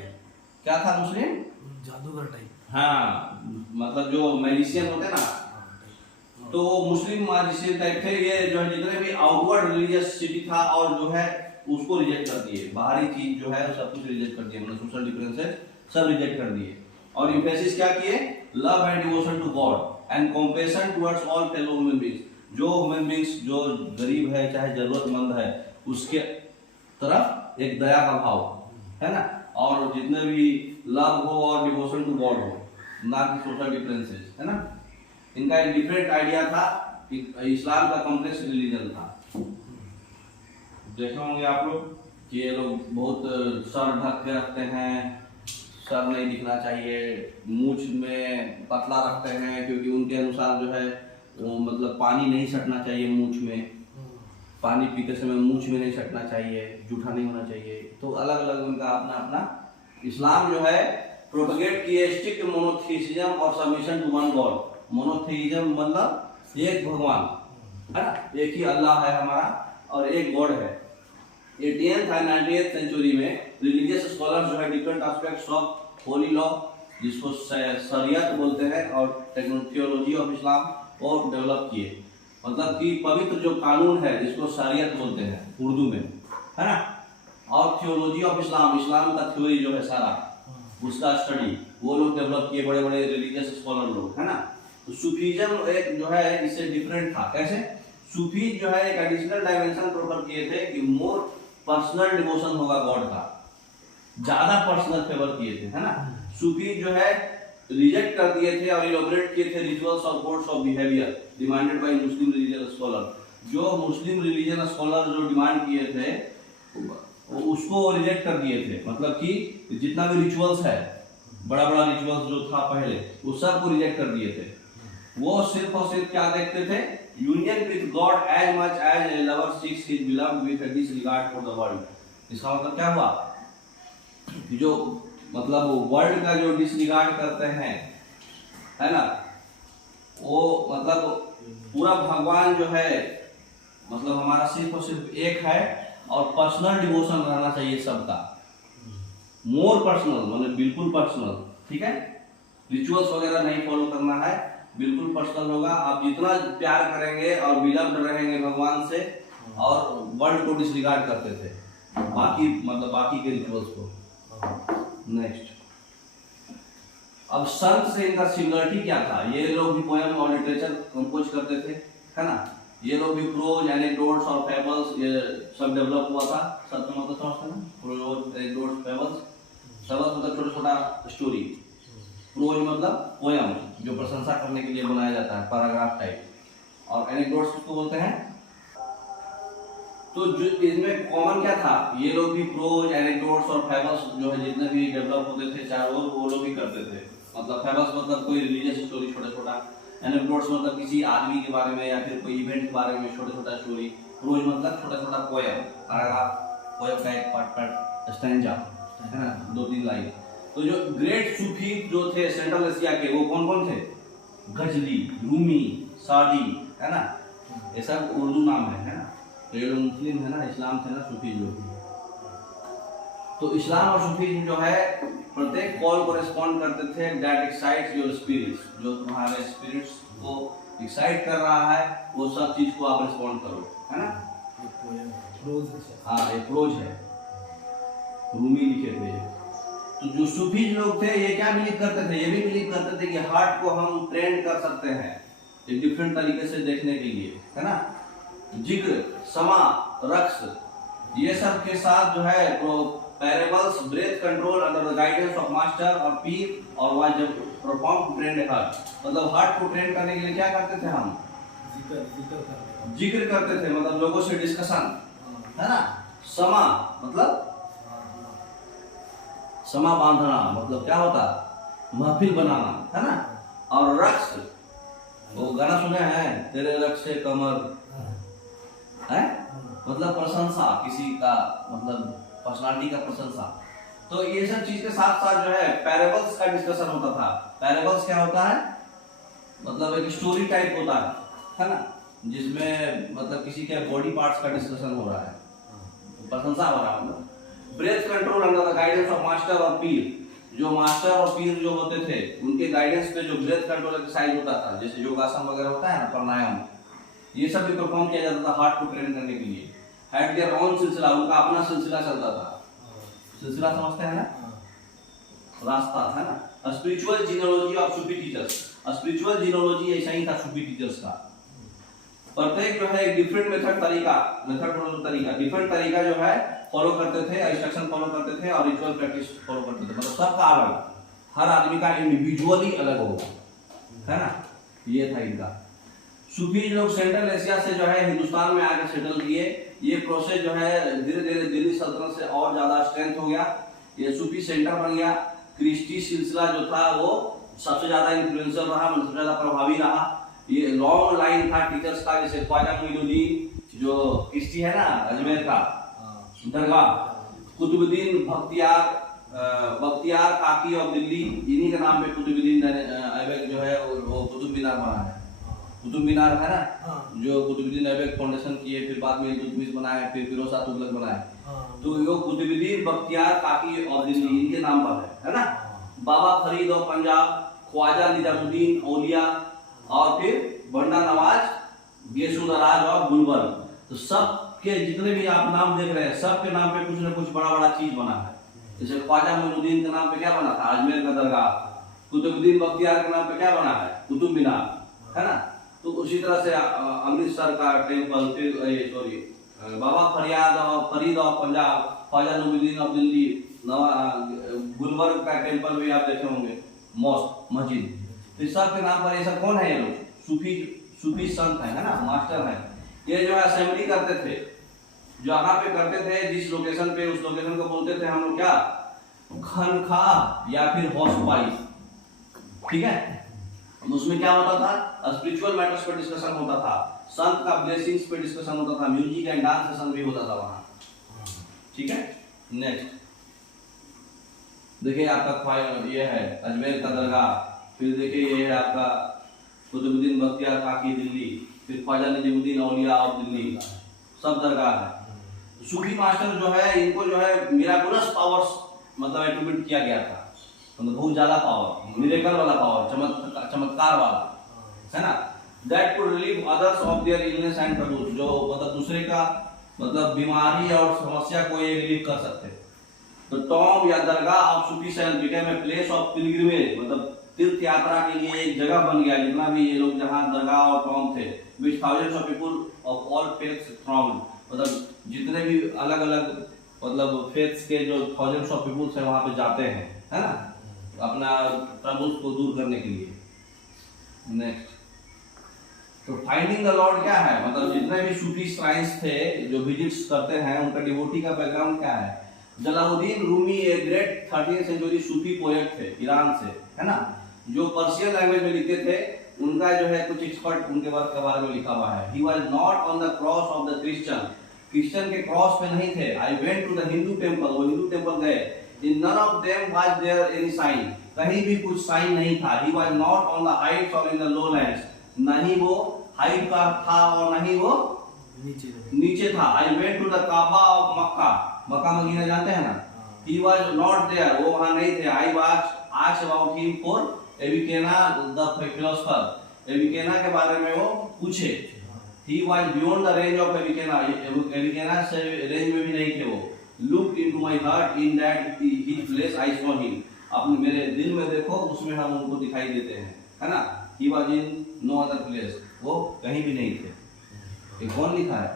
क्या था? मुस्लिम जादूगर टाइप, हाँ, मतलब जो मैजिशियन होते ना, तो मुस्लिम मैजिशियन टाइप थे। ये जो है जितने भी आउटवर्ड रिलीजियस सिटी था और जो है उसको रिजेक्ट कर दिए, बाहरी चीज जो है सब कुछ रिजेक्ट कर दिए, मतलब सोशल डिफरेंसेस सब रिजेक्ट कर दिए और इम्फेसिस क्या किए? Love and devotion to god and compassion towards all fellow human beings, जो ह्यूमन बींग्स जो गरीब है चाहे जरूरतमंद है उसके तरफ एक दया का भाव, है ना, और जितने भी लव हो और डिवोशन टू गॉड हो, ना कि सोशल डिफरेंसेस, है ना। इनका एक डिफरेंट आइडिया था कि इस्लाम का कॉम्प्लेक्स रिलीजन था। देखे होंगे आप लोग कि ये लोग बहुत सर ढक के रखते हैं, सर नहीं दिखना चाहिए, मूछ में पतला रखते हैं क्योंकि उनके अनुसार जो है वो मतलब पानी नहीं सटना चाहिए मूछ में, पानी पीते समय मूछ में नहीं सटना चाहिए, जूठा नहीं होना चाहिए। तो अलग अलग उनका अपना अपना। इस्लाम जो है प्रोपगेट किए स्ट्रिक्ट मोनोथीइज्म और सबमिशन टू वन गॉड। मोनोथीइज्म मतलब एक भगवान, है ना, एक ही अल्लाह है हमारा और एक गॉड है। 18th और 19th सेंचुरी में रिलीजियस स्कॉलर्स जो है different aspects of Holi law, जिसको शरीयत बोलते हैं, और थियोलॉजी ऑफ इस्लाम को डेवलप किए। मतलब कि पवित्र जो कानून है जिसको शरीयत बोलते हैं उर्दू में, है ना, और थियोलॉजी ऑफ इस्लाम, इस्लाम का थ्योरी जो है सारा उसका स्टडी वो लोग डेवलप किए, बड़े बड़े रिलीजियस स्कॉलर लोग, है ना। तो सूफीज्म एक जो है इससे डिफरेंट था। कैसे? सूफी जो है एक एडिशनल डायमेंशन प्रोफर किए थे कि मोर पर्सनल डिवोशन होगा गॉड का, ज्यादा पर्सनल फेवर किए थे, है ना। सूफी जो है रिजेक्ट कर दिए थे और इलैबोरेट किए थे रिचुअल्स और codes of behaviour demanded by Muslim religious scholar. जो मुस्लिम रिलीजियस स्कॉलर जो डिमांड किए थे उसको रिजेक्ट कर दिए थे। मतलब कि जितना भी रिचुअल्स है, बड़ा बड़ा रिचुअल्स जो था पहले, वो सब को रिजेक्ट कर दिए थे। वो सिर्फ और सिर्फ क्या देखते थे? Union with god as much as a lover seeks his beloved with a disregard for the world. इसका मतलब क्या हुआ कि जो मतलब वर्ल्ड का जो डिसरिगार्ड करते हैं, है ना, वो मतलब पूरा भगवान जो है मतलब हमारा सिर्फ और सिर्फ एक है, और पर्सनल डिवोशन रहना चाहिए सबका, मोर पर्सनल, मतलब बिल्कुल पर्सनल, ठीक है। रिचुअल्स वगैरह नहीं फॉलो करना है, बिल्कुल पर्सनल होगा। आप जितना प्यार करेंगे और बिलव्ड रहेंगे भगवान से, और वर्ल्ड को डिसरिगार्ड करते थे, बाकी मतलब बाकी के रिचुअल्स को। नेक्स्ट, अब संत से इनका सिमिलरिटी क्या था? ये लोग भी पोएम और लिटरेचर कंपोज करते थे, है ना। ये लोग भी प्रोज, एनेक्डोट्स और फेबल्स ये सब डेवलप हुआ था। सब मतलब समझते हैं ना, प्रोज, एनेक्डोट्स, फेबल्स। फेबल्स मतलब छोटा छोटा स्टोरी, प्रोज मतलब पोएम जो प्रशंसा करने के लिए बनाया जाता है, पैराग्राफ टाइप, और एनेक्डोट्स किसको बोलते हैं? तो जो इनमें कॉमन क्या था? ये लोग भी प्रोज, एनेक्डोट्स और फेबल्स जो है जितने भी डेवलप होते थे चार वो लोग भी करते थे। मतलब फेबल्स मतलब कोई रिलीजियस स्टोरी छोटा छोटा, एनेक्डोट्स मतलब किसी आदमी के बारे में या फिर कोई इवेंट के बारे में छोटा छोटा स्टोरी, प्रोज मतलब छोटा छोटा पोएम, पैराग्राफ, पोएम का एक पार्ट स्टैंजा, है ना, 2-3 लाइन। तो जो ग्रेट सूफी जो थे सेंट्रल एशिया के, वो कौन कौन थे? गजली, रूमी, सादी, है ना, ये सब उर्दू नाम है ना। तो ये लोग मुस्लिम है ना, इस्लाम थे ना, सूफी जो। तो इस्लाम और सूफीज्म जो है प्रत्येक कॉल को रिस्पॉन्ड करते थे दैट एक्साइट्स योर स्पिरिट्स, जो तुम्हारे स्पिरिट्स को एक्साइट कर रहा है वो सब चीज को आप रिस्पॉन्ड करो, है ना। हाँ, ये प्रोज है, रूमी लिखे थे। तो जो सूफी लोग थे ये क्या बिलीव करते थे? ये भी बिलीव करते थे कि हार्ट को हम ट्रेन कर सकते हैं एक डिफरेंट तरीके से देखने के लिए, है ना। जिक्र, समा, रक्स, ये सब के साथ जो है parables, breath control under the guidance of master और पीर, और वह जब परफॉर्म ट्रेंड हार्ट, मतलब हार्ट को ट्रेन करने के लिए क्या करते थे हम? जिक्र करते थे, मतलब लोगों से डिस्कशन, है ना। समा मतलब समा बांधना, मतलब क्या होता? महफिल बनाना, है ना। और रक्स, वो गाना सुने हैं, तेरे रक्स से कमर, है, मतलब प्रशंसा, किसी का मतलब पर्सनालिटी का प्रशंसा। तो ये सब चीज के साथ साथ जो है पैरेबल्स का डिस्कशन होता था। पैरेबल्स क्या होता है? मतलब एक स्टोरी टाइप होता है ना, जिसमें मतलब किसी के बॉडी पार्ट्स का डिस्कशन हो रहा है, प्रशंसा हो रहा है। मतलब breath control under the guidance of master और पीर, जो मास्टर और पीर जो होते थे उनके गाइडेंस पे जो ब्रेथ कंट्रोल एक्सरसाइज होता था, जैसे योगासन वगैरह होता है ना, प्राणायाम, ये सब भी परफॉर्म किया जाता था हार्ट को ट्रेन करने के लिए। हैड देयर ओन सिलसिला, उनका अपना सिलसिला चलता था। सिलसिला समझते हैं ना, रास्ता, है ना। Spiritual genealogy of Sufi teachers, spiritual genealogy ऐसा ही था सूफी टीचर्स का। प्रत्येक जो है एक डिफरेंट डिफरेंट तरीका जो है फॉलो करते थे, इंस्ट्रक्शन फॉलो करते थे और रिचुअल प्रैक्टिस फॉलो करते थे। मतलब सबका अलग, हर आदमी का इंडिविजुअली अलग होगा, है ना। ये था इनका। सूफी लोग सेंट्रल एशिया से जो है हिंदुस्तान में आकर सेटल किए। ये प्रोसेस जो है धीरे धीरे दिल्ली सल्तनत से और ज्यादा स्ट्रेंथ हो गया, ये सूफी सेंटर बन गया। क्रिस्टी सिलसिला जो था वो सबसे ज्यादा इन्फ्लुएंशियल रहा, सबसे ज्यादा प्रभावी रहा। ये लॉन्ग लाइन था टीचर्स का, जैसे ख्वाजा मोइनुद्दीन जो क्रिस्टी है ना अजमेर का दरगाह, कुतुबुद्दीन बख्तियार काकी ऑफ दिल्ली, इन्हीं के नाम पे कुतुबुद्दीन ऐबक जो है वो कुतुब मीनार बना है। कुतुब मीनार है ना, जो कुतुबुद्दीन ऐबक फाउंडेशन किए, फिर बाद में इल्तुतमिश बनाए, फिर फिरोज शाह तुगलक बनाए। तो ये कुतुबुद्दीन बख्तियार काकी ऑफ दिल्ली इनके नाम पर है ना। बाबा फरीद ऑफ पंजाब, ख्वाजा निजामुद्दीन औलिया, और फिर बंडा नवाज गेसुदराज और गुलबर्ग। तो सब के जितने भी आप नाम देख रहे हैं, सब के नाम पे कुछ न कुछ बड़ा बड़ा चीज बना है। जैसे ख्वाजा मोइनुद्दीन के नाम पे क्या बना था, अजमेर का दरगाह। कुतुबुद्दीन बख्तियार के नाम पे क्या बना है, कुतुब मीनार, है ना। तो उसी तरह से अमृतसर का टेम्पल, फिर बाबा फरीद ऑफ पंजाब, ख्वाजा नूरुद्दीन ऑफ दिल्ली, गुलबर्ग का टेम्पल भी आप देखे होंगे, मॉस्क मस्जिद। तो सब के नाम पर ये सब कौन है, ये लोग सूफी संत है ना, मास्टर है। ये जो है असेंबली करते थे, जहाँ पे करते थे जिस लोकेशन पे, उस लोकेशन को बोलते थे हम लोग क्या, खानखा या फिर हाउस वाइफ, ठीक है। उसमें क्या होता था, स्पिरिचुअल मैटर्स पर डिस्कशन होता था, संत का ब्लेसिंग्स पे डिस्कशन होता था, म्यूजिक एंड डांस सेशन भी होता था वहाँ, ठीक है। नेक्स्ट देखिए आपका ये है अजमेर का दरगाह, फिर देखिए ये है आपका कुतुबुद्दीन बख्तियार काकी दिल्ली, फिर ख्वाजा निजामुद्दीन औलिया ऑफ दिल्ली, सब दरगाह है। सूफी मास्टर जो है इनको जो है मिराकुलस पावर्स मतलब एट्रीब्यूट किया गया था, मतलब बहुत ज्यादा पावर, मिरेकल वाला पावर, चमत्कार वाला, है ना। That could relieve others of their illness and troubles, जो मतलब दूसरे का मतलब बीमारी और समस्या को ये रिलीव कर सकते। तो टॉम या दरगाह of Sufi saint became a place of pilgrimage, मतलब तीर्थ यात्रा के लिए एक जगह बन गया। जितना भी ये लोग जहाँ दरगाह और टॉम थे, which thousands of people of all faiths throng, मतलब जितने भी अलग अलग मतलब फेथ्स के जो थाउजेंड्स ऑफ पीपल्स है वहाँ पे जाते हैं, है ना, अपना ट्रबल्स को दूर करने के लिए। नेक्स्ट तो फाइंडिंग द लॉर्ड क्या है, मतलब जितने भी सूफी श्राइन्स थे जो विजिट्स करते हैं, उनका डिवोटी का बैकग्राउंड क्या है। जलालुद्दीन रूमी एक ग्रेट 13th सेंचुरी सूफी पोएट थे ईरान से, है ना, जो पर्शियन लैंग्वेज में लिखते थे। उनका जो है कुछ एक्सपर्ट उनके वर्क के बारे में लिखा हुआ है। He was not on the cross of the Christian के क्रॉस पे नहीं थे। I went to the Hindu temple, वो हिंदू टेंपल गए। In none of them was there any sign, कहीं भी कुछ साइन नहीं था। He was not on the heights और इन द लोलैंड्स, नहीं वो हाइट का था और नहीं वो नीचे था। I went to the Kaaba of Mecca, Mecca Medina जानते हैं ना। ही वाज नॉट देयर, वो वहां नहीं थे। I was asked about him for Avicenna the philosopher, Avicenna के बारे में वो पूछे। He was beyond the range of Avicenna, Avicenna से रेंज में भी नहीं थे वो। Look into my heart in that his place I saw him, अपने मेरे दिल में देखो उसमें हम उनको दिखाई देते हैं, है ना। He was in no other place, वो कहीं भी नहीं थे। ये कौन लिखा है,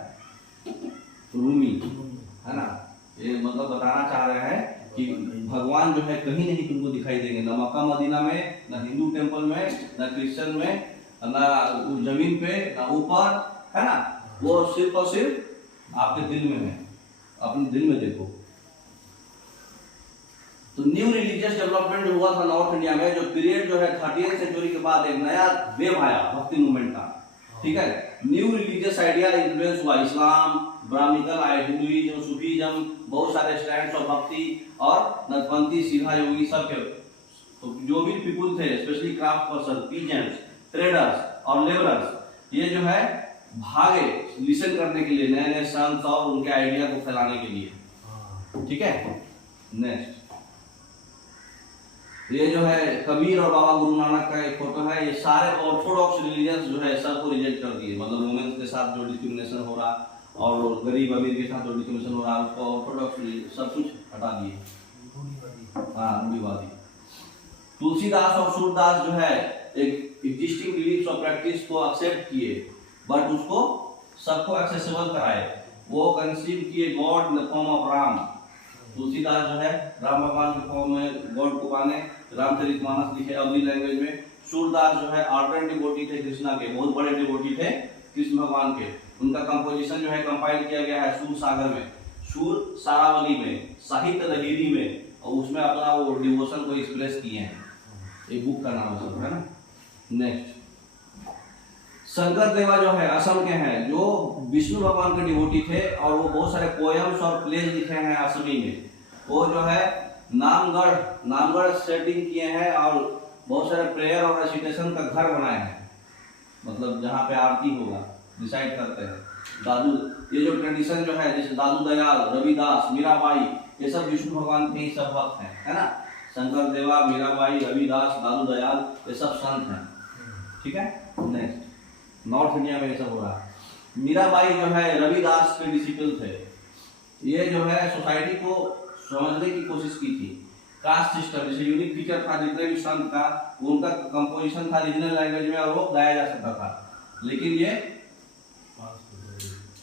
रूमी, है ना। ये मतलब बताना चाह रहे हैं कि भगवान जो है कहीं नहीं तुमको दिखाई देंगे, ना मक्का मदीना में, ना हिंदू टेंपल में, ना क्रिश्चियन में, ना जमीन पे, ना ऊपर, है ना। वो सिर्फ और सिर्फ आपके दिल में है, अपने दिल में देखो। तो न्यू रिलीजियस डेवलपमेंट जो हुआ था नॉर्थ इंडिया में, जो पीरियड जो है 30th सेंचुरी के बाद एक नया वेव आया भक्ति मूवमेंट का, ठीक है। न्यू रिलीजियस आइडिया इन्फ्लुएंस हुआ, इस्लाम, ब्राह्मणिकल, हिंदुइज्म, सूफीज्म, बहुत सारे स्टैंड्स ऑफ भक्ति और नरपंथी, सीधा योगी, सब के तो जो भी पीपुल थे, specially craft person, peasants, traders और लेबरर्स, ये जो है भागे लिसन करने के लिए, नए नए संत और उनके आइडिया को फैलाने के लिए, ठीक है। नेक्स्ट ये जो है कबीर और बाबा गुरु नानक का एक फोटो है। ये सारे ऑर्थोडॉक्स रिलीजियंस जो है सबको रिजेक्ट कर दिए, मतलब वुमेन्स के साथ जो डिस्क्रिमिनेशन हो रहा और गरीब अमीर के साथ जो डिस्क्रिमिनेशन हो रहा है उसको ऑर्थोडॉक्स सब कुछ हटा दिए, हाँ रूढ़िवादी। तुलसीदास और सूरदास जो है एक एग्जिस्टिंग बिलीफ्स और प्रैक्टिस को एक्सेप्ट किए, बट उसको सबको एक्सेसिबल कराए। वो कंसीव किए God in the form of Ram. Tulsidas जो है राम भगवान के फॉर्म में गॉड को माने, रामचरितमानस लिखे अवधी लैंग्वेज में। सूरदास जो है आर्डेंट डिवोटी थे कृष्णा के, बहुत बड़े डिवोटी थे कृष्ण भगवान के। उनका कंपोजिशन जो है कंपाइल किया गया है सूर सागर में, सूर सारावली में, साहित्य लहरी में, और उसमें अपना वो डिवोशन को एक्सप्रेस किए हैं। एक बुक का नाम है ना। नेक्स्ट शंकर देवा जो है असम के हैं, जो विष्णु भगवान के डिवोटी थे, और वो बहुत सारे पोएम्स और प्लेज लिखे हैं असमी में। वो जो है नामगढ़ सेटिंग किए हैं और बहुत सारे प्रेयर और रेसिटेशन का घर बनाए हैं, मतलब जहाँ पे आरती होगा डिसाइड करते हैं। दादू, ये जो ट्रेडिशन जो है जैसे दादू दयाल, रविदास, मीराबाई, ये सब विष्णु भगवान के ही सब भक्त हैं, है ना। शंकर देवा, मीराबाई, रविदास, दादू दयाल, ये सब संत हैं, ठीक है। नेक्स्ट नॉर्थ इंडिया में ये सब हो रहा है। मीराबाई जो है रविदास के डिसिपल थे। ये जो है सोसाइटी को समझने की कोशिश की थी। कास्ट सिस्टम जैसे यूनिक फीचर था जितने भी संत का, उनका कंपोजिशन था रीजनल लैंग्वेज में और वो गाया जा सकता था। लेकिन ये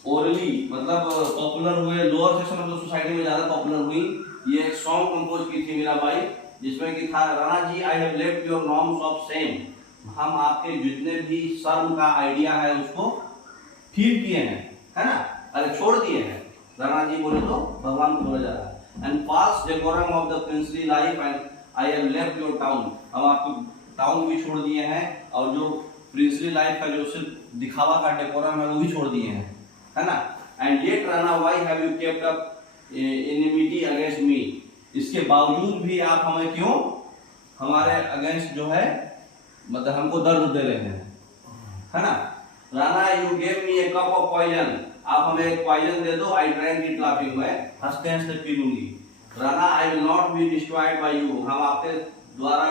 ओरली मतलब पॉपुलर हुए, lower section of the society में ज्यादा पॉपुलर हुई। ये एक सॉन्ग कंपोज की थी मीराबाई, जिसमें कि था Rana ji I have left your norms of same. हम आपके जितने भी शर्म का आइडिया है उसको ठीक किए हैं, है ना, अरे छोड़ दिए हैं। राणा जी बोले तो भगवान को बोला जा रहा है। And false decorum of the princely life and I have left your town. हम आपके टाउन भी छोड़ दिए हैं और जो प्रिंसली लाइफ का जो सिर्फ दिखावा का डेकोरम है वो भी छोड़ दिए हैं, है ना। And yet Rana why have you kept up enmity against me. इसके बावजूद भी आप हमें क्यों हमारे अगेंस्ट जो है मतलब हमको दर्द दे रहे हैं, है ना। Rana you gave me a cup of poison. आप हमें एक पॉइजन दे दो, आई ड्रैंक इट लाफिंग, मैं हंसते हंसते पी लूंगी। Rana I will not be destroyed by you. हम आपके द्वारा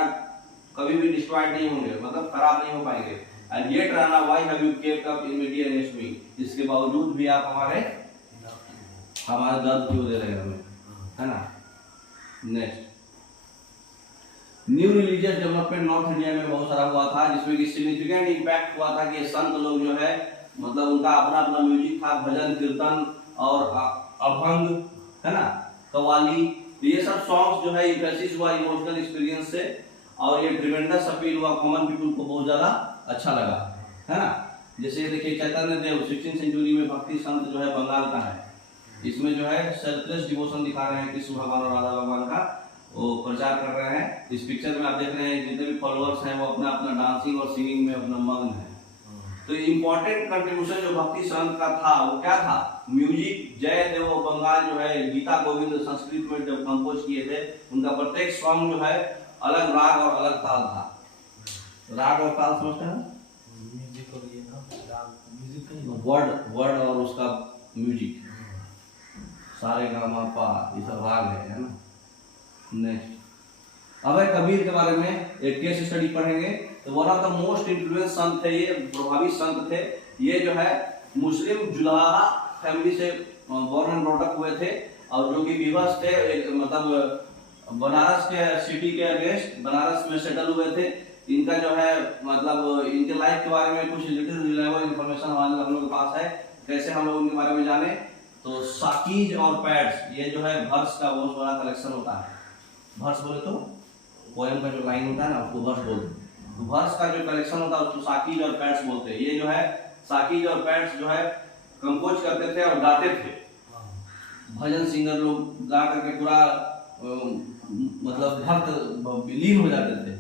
कभी भी डिस्ट्रॉयड नहीं होंगे, मतलब खराब नहीं हो पाएंगे। And yet Rana why have you kept up enmity against me. इसके बावजूद भी आप हमारे दर्द क्यों दे रहे हैं हमें, है ना। Next new religious development north India में बहुत सारा हुआ था, जिसमें कि सिग्निफिकेंट इम्पैक्ट हुआ था कि संत लोग जो है मतलब उनका अपना अपना म्यूजिक था, भजन कीर्तन और अभंग, है ना, कव्वाली। ये सब सॉन्ग्स जो है इम्प्रेसिव हुआ इमोशनल एक्सपीरियंस से, और ये ट्रिमेंडस अपील हुआ कॉमन पीपल को, बहुत ज्यादा अच्छा लगा, है ना। जैसे देखिए चैतन्य देव 16th सेंचुरी में भक्ति संत जो है बंगाल का है। इसमें जो है सेल्फलेस डिवोशन दिखा रहे हैं कृष्ण भगवान और राधा भगवान का, वो प्रचार कर रहे हैं। इस पिक्चर में आप देख रहे हैं जितने भी फॉलोअर्स हैं वो अपना अपना डांसिंग और सिंगिंग में अपना मग्न है। तो इम्पोर्टेंट कंट्रीब्यूशन जो भक्ति संत का था वो क्या था, म्यूजिक। जय देव बंगाल जो है गीता गोविंद संस्कृत में जब कंपोज किए थे, उनका प्रत्येक सॉन्ग जो है अलग राग और अलग ताल था। राग और ताल समझते हैं, म्यूजिक और ये ना म्यूजिक वर्ड और उसका म्यूजिक, सारे गामा पा, ये सब राग है ना। नेक्स्ट अब है कबीर के बारे में एक केस स्टडी पढ़ेंगे। तो one of the most influence संत थे, ये प्रभावी संत थे। ये जो है मुस्लिम जुलाहा फैमिली से बॉर्न एंड ब्रॉट अप हुए थे, और जो कि विवश थे, मतलब बनारस के सिटी के अगेंस्ट बनारस में सेटल हुए थे। इनका जो है मतलब इनके लाइफ के बारे में कुछ लिटिल रिलायबल इंफॉर्मेशन हमारे हम लोग के पास है। कैसे हम लोग उनके बारे में जाने, तो साकीज और पैड्स, ये जो है वर्स का बहुत बड़ा कलेक्शन होता है। वर्स बोले तो पोएम का जो लाइन होता है ना उसको वर्स बोलते हैं। तो वर्स का जो कलेक्शन होता है उसको साकीज और पैड्स बोलते हैं। ये जो है साकीज और पैड्स जो है कंपोज करते थे और गाते थे। भजन सिंगर लोग गा करके पूरा मतलब भक्त लीन हो जाते थे,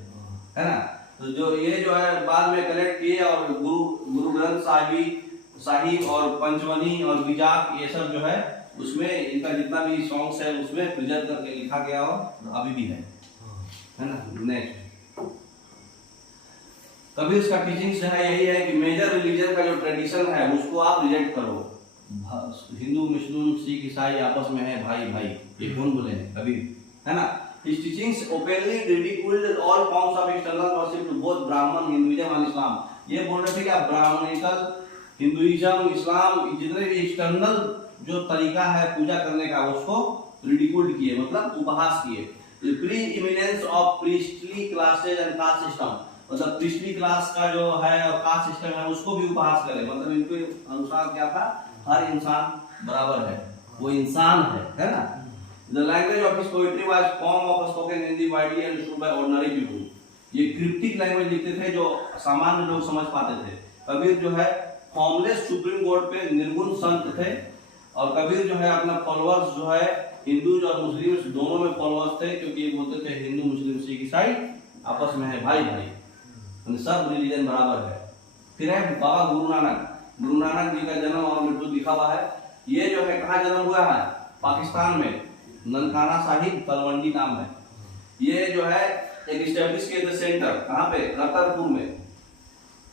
है ना। तो जो ये जो है बाद में कलेक्ट किए और गुरु ग्रंथ साहिब और पंचवनी और बिजाक, ये सब जो है उसमें इनका जितना भी सॉन्ग्स है उसमें प्रिजर्व करके लिखा गया और अभी भी है ना। नेक्स्ट कबीर का टीचिंग्स जो है यही है कि मेजर रिलीजन का जो ट्रेडिशन है उसको आप रिजेक्ट करो। हिंदू मुस्लिम सिख ईसाई आपस में है भाई भाई, ये कौन बोले हैं कबीर, है ना। His teachings openly ridiculed all forms of external worship to both Brahman, Hinduism and Islam। ये बोल रहे थे कि आप ब्राह्मणिकल, हिंदुइज्म, इस्लाम, जितने भी एक्सटर्नल जो तरीका है पूजा करने का उसको रिडिक्यूल्ड किए, मतलब उपहास किए। Preeminence of priestly classes and caste system, मतलब पिछली क्लास का जो है कास्ट सिस्टम है उसको भी उपहास करे, मतलब इनके अनुसार क्या था, हर इंसान बराबर है, वो इंसान है ना। The language of his poetry was form of spoken Hindi widely understood by ordinary people. ये क्रिप्टिक लैंग्वेज लिखते थे जो सामान्य लोग समझ पाते थे। कबीर जो है फॉर्मलेस सुप्रीम कोर्ट पे निर्गुण संत थे, और कबीर जो है अपना फॉलोअर्स जो है हिंदू और मुस्लिम दोनों में फॉलोअर्स थे, क्योंकि ये बोलते थे हिंदू मुस्लिम सिख ईसाई आपस में है भाई भाई, सब रिलीजन बराबर है। फिर है बाबा गुरु नानक। गुरु नानक जी का जन्म और मृत्यु लिखा हुआ है। ये जो है कहाँ जन्म हुआ है, पाकिस्तान में, ननकाना साहिब तलवंडी नाम है। ये जो है एक स्टैब्लिश किए थे सेंटर, कहाँ पे, करतारपुर में,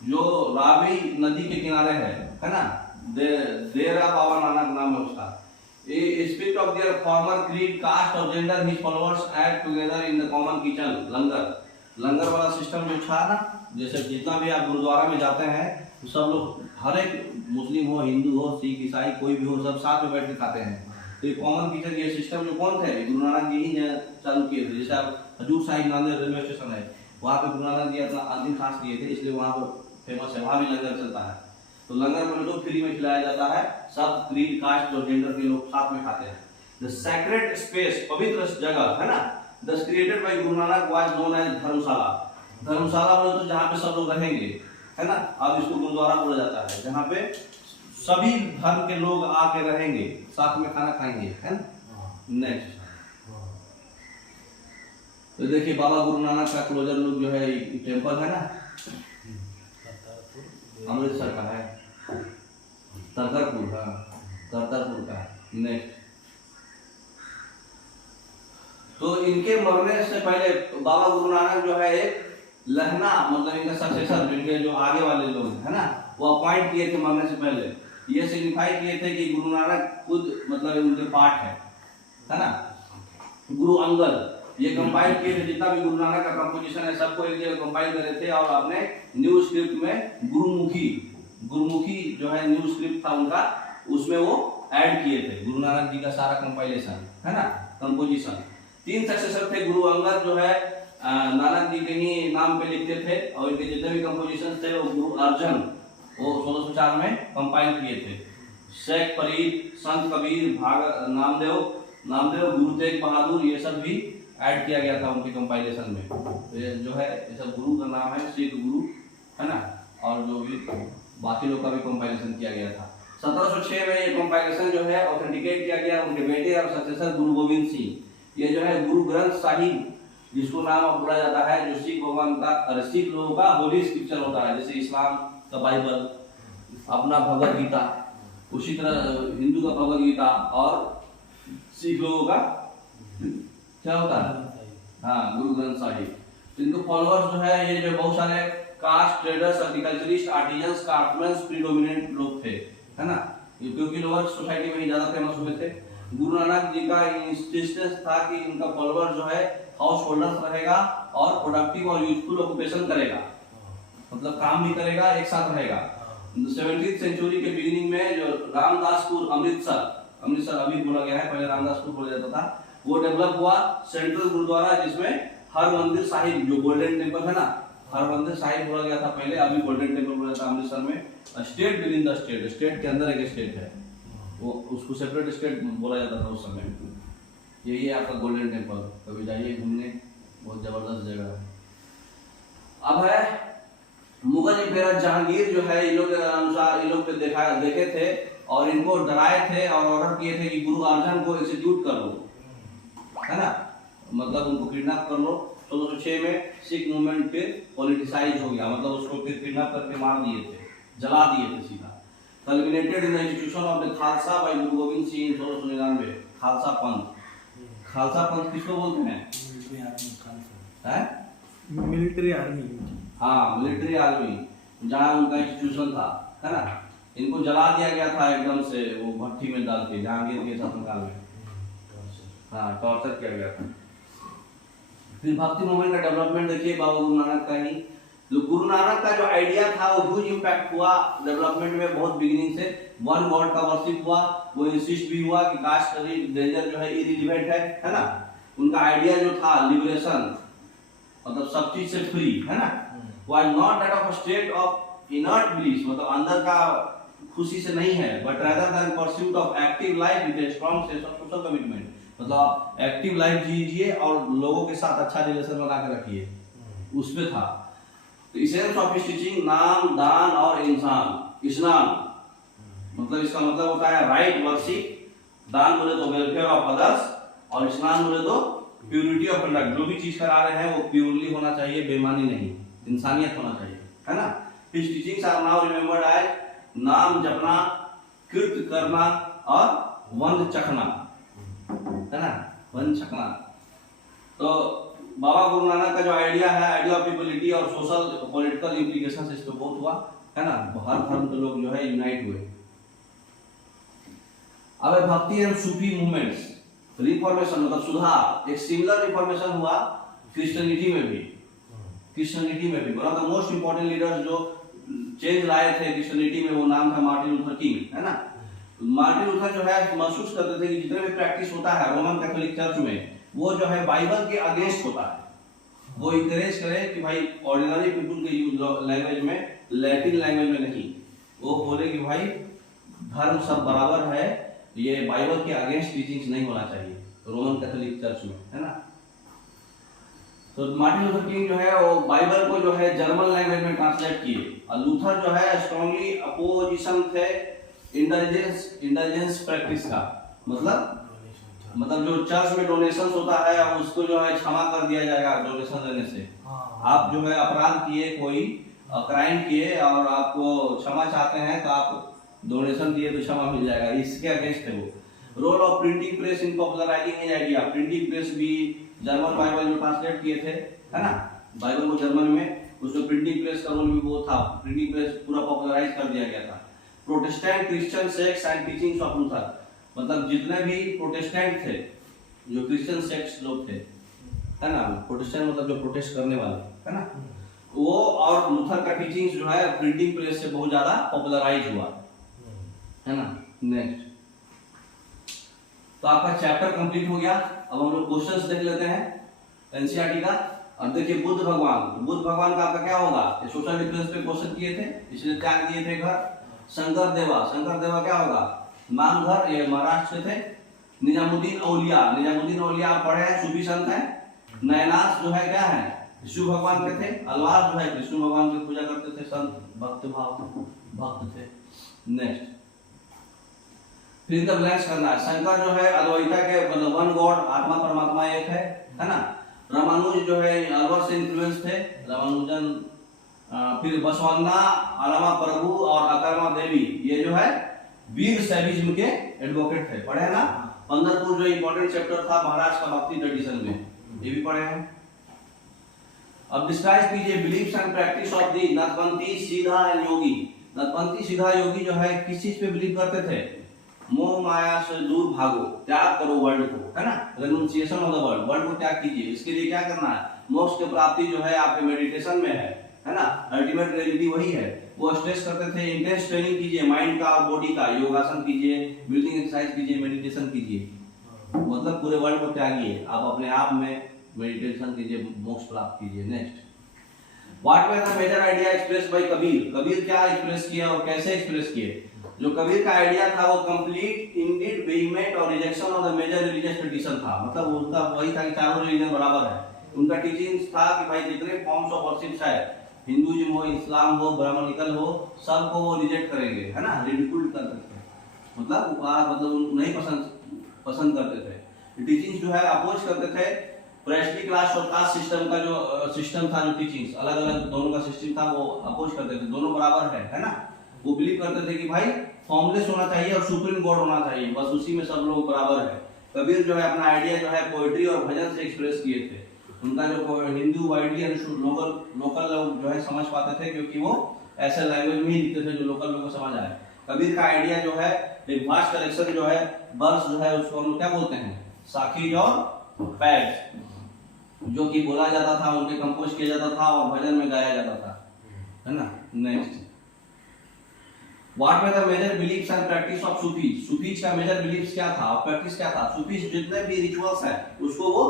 जो रावी नदी के किनारे है ना। डेरा बाबा नानक नाम है उसका। ये spirit of their former creed caste और gender his followers add together in the common kitchen. Langar वाला सिस्टम जो था ना, जैसे जितना भी आप गुरुद्वारा में जाते हैं तो सब लोग, हर एक मुस्लिम हो, हिंदू हो, सिख ईसाई कोई भी हो, सब साथ में बैठ के खाते हैं। तो ये कॉमन किचन ये सिस्टम जो कौन थे, गुरु नानक जी ही चालू किए थे। जैसे आप हजूर साहिब नांदेड़ रेलवे स्टेशन है, वहाँ पे गुरु नानक जी अपना अंतिम सांस लिए थे, इसलिए वहाँ पर फेमस है, वहाँ भी लंगर चलता है। तो लंगर में लोग फ्री में खिलाया जाता है, सब क्रीड कास्ट और जेंडर के लोग साथ में खाते हैं। द सैक्रेड स्पेस, पवित्र जगह है ना, दस created by Guru Nanak was known as धर्मशाला। धर्मशाला बोले तो जहाँ पे सब लोग रहेंगे, है ना। अब इसको गुरुद्वारा बोला जाता है, जहाँ पे सभी धर्म के लोग आके रहेंगे, साथ में खाना खाएंगे, है ना। नेक्स्ट तो देखिए बाबा गुरु नानक का क्लोजर लुक जो है, टेम्पल है ना, अमृतसर का है, करतारपुर, हाँ करतारपुर का। नेक्स्ट तो इनके मरने से पहले बाबा गुरु नानक जो है एक लहना, मतलब इनका सक्सेसर, इनके जो आगे वाले लोग है ना, वो अपॉइंट किए थे मरने से पहले। ये सिग्निफाई किए थे कि गुरु नानक खुद मतलब उनके पार्ट है ना। गुरु अंगद ये कंपाइल किए थे, जितना भी गुरु नानक का कंपोजिशन है सबको एक जगह कंपाइल करे थे, और आपने न्यू स्क्रिप्ट में गुरुमुखी जो है न्यू स्क्रिप्ट था उनका, उसमें वो ऐड किए थे गुरु नानक जी का सारा कंपाइलेशन, है ना, कंपोजिशन। 3 सक्सेसर थे। गुरु अंगद जो है नानक जी के ही नाम पे लिखते थे, और इनके जितने भी कंपोजिशन थे वो गुरु अर्जन वो 1604 में कंपाइल किए थे। शेख फरीद, संत कबीर, नामदेव, गुरु तेग बहादुर, ये सब भी ऐड किया गया था उनके कंपाइलेशन में। तो ये जो है ये सब गुरु का नाम है, सिख गुरु है ना, और जो भी बाकी लोग का भी कंपाइलेशन किया गया था। 1706 में ये कंपाइलेशन जो है ऑथेंटिकेट किया गया उनके बेटे और सक्सेसर गुरु गोविंद सिंह। ये जो है गुरु ग्रंथ साहिब, जिसको नाम अब बोला जाता है, जो सिख भगवान का, सिख लोगों का होली स्क्रिप्चर होता है। जैसे इस्लाम का बाइबल, अपना भगवद गीता, उसी तरह हिंदू का भगवद गीता, और सिख लोगों का क्या होता है, हाँ गुरु ग्रंथ साहिब। तो इनको फॉलोअर्स जो है ये जो बहुत सारे caste, traders, agriculturist, artisans, craftsman predominant लोग थे, है ना, क्योंकि लोअर सोसाइटी में ही ज्यादा फेमस हुए थे। गुरु नानक जी का इंसिस्टेंस था कि इनका फॉलोअर जो है हाउस होल्डर्स रहेगा और प्रोडक्टिव और यूजफुल ऑक्यूपेशन करेगा, मतलब काम भी करेगा, एक साथ रहेगा। 17वीं सेंचुरी के बिगिनिंग में जो रामदासपुर, अमृतसर अभी बोला गया है, पहले रामदासपुर बोला जाता था, वो डेवलप हुआ सेंट्रल गुरुद्वारा, जिसमें हरमंदिर साहिब जो गोल्डन टेम्पल है ना, हरमंदिर साहिब बोला गया था पहले, अभी गोल्डन टेम्पल बोला जाता है अमृतसर में। State with in the state, state के अंदर एक स्टेट है, वो उसको सेपरेट स्टेट बोला जाता था उस समय। यही है आपका गोल्डन टेम्पल, कभी जाइए घूमने, बहुत जबरदस्त जगह है। अब है मुगल एम्पायर जहांगीर जो है, इन लोग के अनुसार इन लोग देखे थे और इनको डराए थे और ऑर्डर किए थे कि गुरु अर्जन को एग्जीक्यूट कर लो, है ना, मतलब उनको किडनैप कर लो। 1606 में सिख मूवमेंट फिर पॉलिटिसाइज हो गया, मतलब उसको फिर किडनैप करके मार दिए थे, जला दिए थे सीधा। Culminated in the institution of the Khalsa by Guru Gobind Singh इन 1699। खालसा पंथ किसको बोलते हैं? Military army. हाँ मिलिट्री आर्मी, जहाँ उनका इंस्टीट्यूशन था, है ना। इनको जला दिया गया था एकदम से, वो भट्टी में डाल के, जहांगीर के शासनकाल में, हाँ टॉर्चर किया गया था। फिर भक्ति मूवमेंट का डेवलपमेंट देखिए बाबा गुरु नानक का ही, तो गुरु नानक का जो आइडिया था वो ह्यूज इम्पैक्ट हुआ डेवलपमेंट में, बहुत बिगिनिंग से। वन गॉड का वर्शिप हुआ, वो इंसिस्ट भी हुआ कि कास्ट डेंजर जो है इरिलीवेंट है ना। उनका आइडिया जो था लिबरेशन, मतलब सब चीज से फ्री, है ना, was not that of a state of inert bliss, मतलब अंदर का खुशी से नहीं है, but rather than pursuit of active life with a strong sense of social commitment, मतलब आप एक्टिव लाइफ जीजिए और लोगों के साथ अच्छा रिलेशन बना के रखिए, उसमें था। तो इसेंस ऑफ टीचिंग नाम, दान और इंसान, स्नान, मतलब इसका मतलब होता है राइट वर्शिप, दान बोले तो वेलफेयर ऑफ अदर्स, और स्नान बोले तो प्योरिटी ऑफ कंडक्ट। जो भी चीज करा रहे हैं वो प्योरली होना चाहिए, बेईमानी नहीं, इंसानियत होना चाहिए, है ना। His teachings are now remembered as naam japna, कीर्त करना और वंद चखना, है ना, वंद चखना। तो बाबा गुरु नानक का जो आइडिया है, आइडिया ऑफ पीपलिटी और सोशल पॉलिटिकल इम्प्लीकेशन इसको बहुत हुआ, है ना, हर धर्म के लोग जो है यूनाइट हुए। अब भक्ति एंड सूफी मूवमेंट्स, रिफॉर्मेशन मतलब सुधार, एक सिमिलर रिफॉर्मेशन हुआ क्रिश्चियनिटी में भी। क्रिश्चियनिटी में भी one of the most important leaders जो चेंज लाए थे क्रिश्चियनिटी में, वो नाम था मार्टिन लूथर किंग, है ना। मार्टिन लूथर जो है महसूस करते थे कि जितने भी प्रैक्टिस होता है रोमन कैथोलिक चर्च में, वो जो है बाइबल के अगेंस्ट होता है। वो इंकरेज करे कि भाई ऑर्डिनरी पीपल के यूज लैंग्वेज में, लैटिन लैंग्वेज में नहीं, वो बोले कि भाई धर्म सब बराबर है, ये बाइबल के अगेंस्ट टीचिंग्स नहीं होना चाहिए रोमन कैथोलिक चर्च में, है ना। तो मार्टिन लूथर किंग जो है वो बाइबल को जो है जर्मन लैंग्वेज में ट्रांसलेट किए, और लूथर जो है स्ट्रांगली अपोजिशन थे इंडल्जेंस प्रैक्टिस का, मतलब जो चर्च में डोनेशन होता है उसको जो है क्षमा कर दिया जाएगा डोनेशन देने से। आप जो है अपराध किए, कोई क्राइम किए और आपको क्षमा चाहते हैं तो आप डोनेशन दिए तो क्षमा मिल जाएगा, इसके अगेंस्ट है वो। Role of printing press in popularising his idea, printing press भी जर्मन बाइबल जो ट्रांसलेट किए थे, है ना, बाइबल को जर्मन में, उसमें प्रिंटिंग प्रेस का रोल भी वो था, प्रिंटिंग प्रेस पूरा पॉपुलराइज कर दिया गया था। Protestant Christian sects and teachings of Luther, मतलब जितने भी प्रोटेस्टेंट थे, जो क्रिश्चियन सेक्ट्स लोग थे, है ना, प्रोटेस्टेंट मतलब जो प्रोटेस्ट करने वाले, है ना, वो और लूथर का टीचिंग्स जो है प्रिंटिंग प्रेस से बहुत ज्यादा पॉपुलराइज हुआ, है ना। नेक्स्ट, तो आपका चैप्टर कंप्लीट हो गया। अब हम लोग क्वेश्चंस देख लेते हैं एनसीईआरटी का। अब देखिए बुद्ध भगवान का आपका क्या होगा, ये सोशल डिफरेंस पे क्वेश्चन किए थे, इसलिए त्याग दिए थे घर। शंकर देवा क्या होगा, मानघर, ये महाराष्ट्र से थे। निजामुद्दीन औलिया आप पढ़े हैं, सूफी संत हैं। नयनास जो है क्या है, विष्णु भगवान के थे। अलवार जो है विष्णु भगवान की पूजा करते थे, संत भक्त थे। नेक्स्ट, फिर द ब्लैंक्स करना है। शंकर जो है अद्वैता के मतलब वन गॉड, आत्मा परमात्मा एक है ना। रामानुज जो है अलवर से इन्फ्लुएंस थे, रामानुजन। फिर बसवन्ना, अलामा प्रभु और अकर्मा देवी, ये जो है वीर शैविज्म के एडवोकेट थे, पढ़े ना। पंढरपुर जो इंपॉर्टेंट चैप्टर था महाराष्ट्र का भक्ति ट्रेडिशन में, ये भी पढ़े हैं। अब डिस्क्राइब कीजिए beliefs and practice of the Nathpanthi, Siddha and योगी। नतपंथी सीधा योगी जो है किस चीज पे बिलीव करते थे, मोह माया से दूर भागो, त्याग करो वर्ल्ड को, है ना, रेनुंसिएशन ऑफ द वर्ल्ड को त्याग कीजिए। इसके लिए क्या करना है, मोक्ष की प्राप्ति जो है आपके मेडिटेशन में है ना, अल्टीमेट रियलिटी वही है। वो स्ट्रेस करते थे इंटेंस ट्रेनिंग कीजिए माइंड का और बॉडी का, योगासन कीजिए, ब्रीथिंग एक्सरसाइज कीजिए, मेडिटेशन कीजिए, मतलब पूरे वर्ल्ड को त्यागिए, आप अपने आप में मेडिटेशन कीजिए, मोक्ष प्राप्त कीजिए। Next, what were the major idea express by Kabir क्या एक्सप्रेस किया और कैसे एक्सप्रेस किए। जो कबीर का आइडिया था वो कंप्लीट इंडिड वेहीमेंट और rejection of the major religious tradition था, मतलब उनका वही था कि चारों रिलीजन बराबर है। उनका टीचिंग था कि भाई जितने फॉर्म्स ऑफ वर्शिप है, हिंदुइज्म हो, इस्लाम हो, ब्राह्मणिकल हो, सबको वो रिजेक्ट करेंगे, है ना, रिडिक्यूल करते थे, मतलब नहीं पसंद करते थे। टीचिंग्स जो है अपोज करते थे प्रेस्टी क्लास और कास्ट सिस्टम का जो सिस्टम था, जो टीचिंग्स अलग अलग दोनों का सिस्टम था, वो अपोज करते थे, दोनों बराबर है ना। वो बिलीव करते थे कि भाई फॉर्मलेस होना चाहिए और सुप्रीम गॉड होना चाहिए, बस उसी में सब लोग बराबर है। कबीर जो है अपना आइडिया जो है पोएट्री और भजन से एक्सप्रेस किए थे। उनका जो हिंदू वाइडली लोकल लोग जो है समझ पाते थे, क्योंकि वो ऐसे लैंग्वेज में ही लिखते थे जो लोकल लोगों को समझ आए। कबीर का आइडिया जो है एक वास्ट कलेक्शन जो है वर्स जो है उसको हम क्या बोलते हैं, साखीज और पैड्स, जो कि बोला जाता था, उनके कंपोज किया जाता था और भजन में गाया जाता था, है ना। Next, what were the major beliefs and practice of Sufis. Sufis का मेजर बिलीफ्स क्या था और प्रैक्टिस क्या था। सूफीज जितने भी रिचुअल्स है उसको वो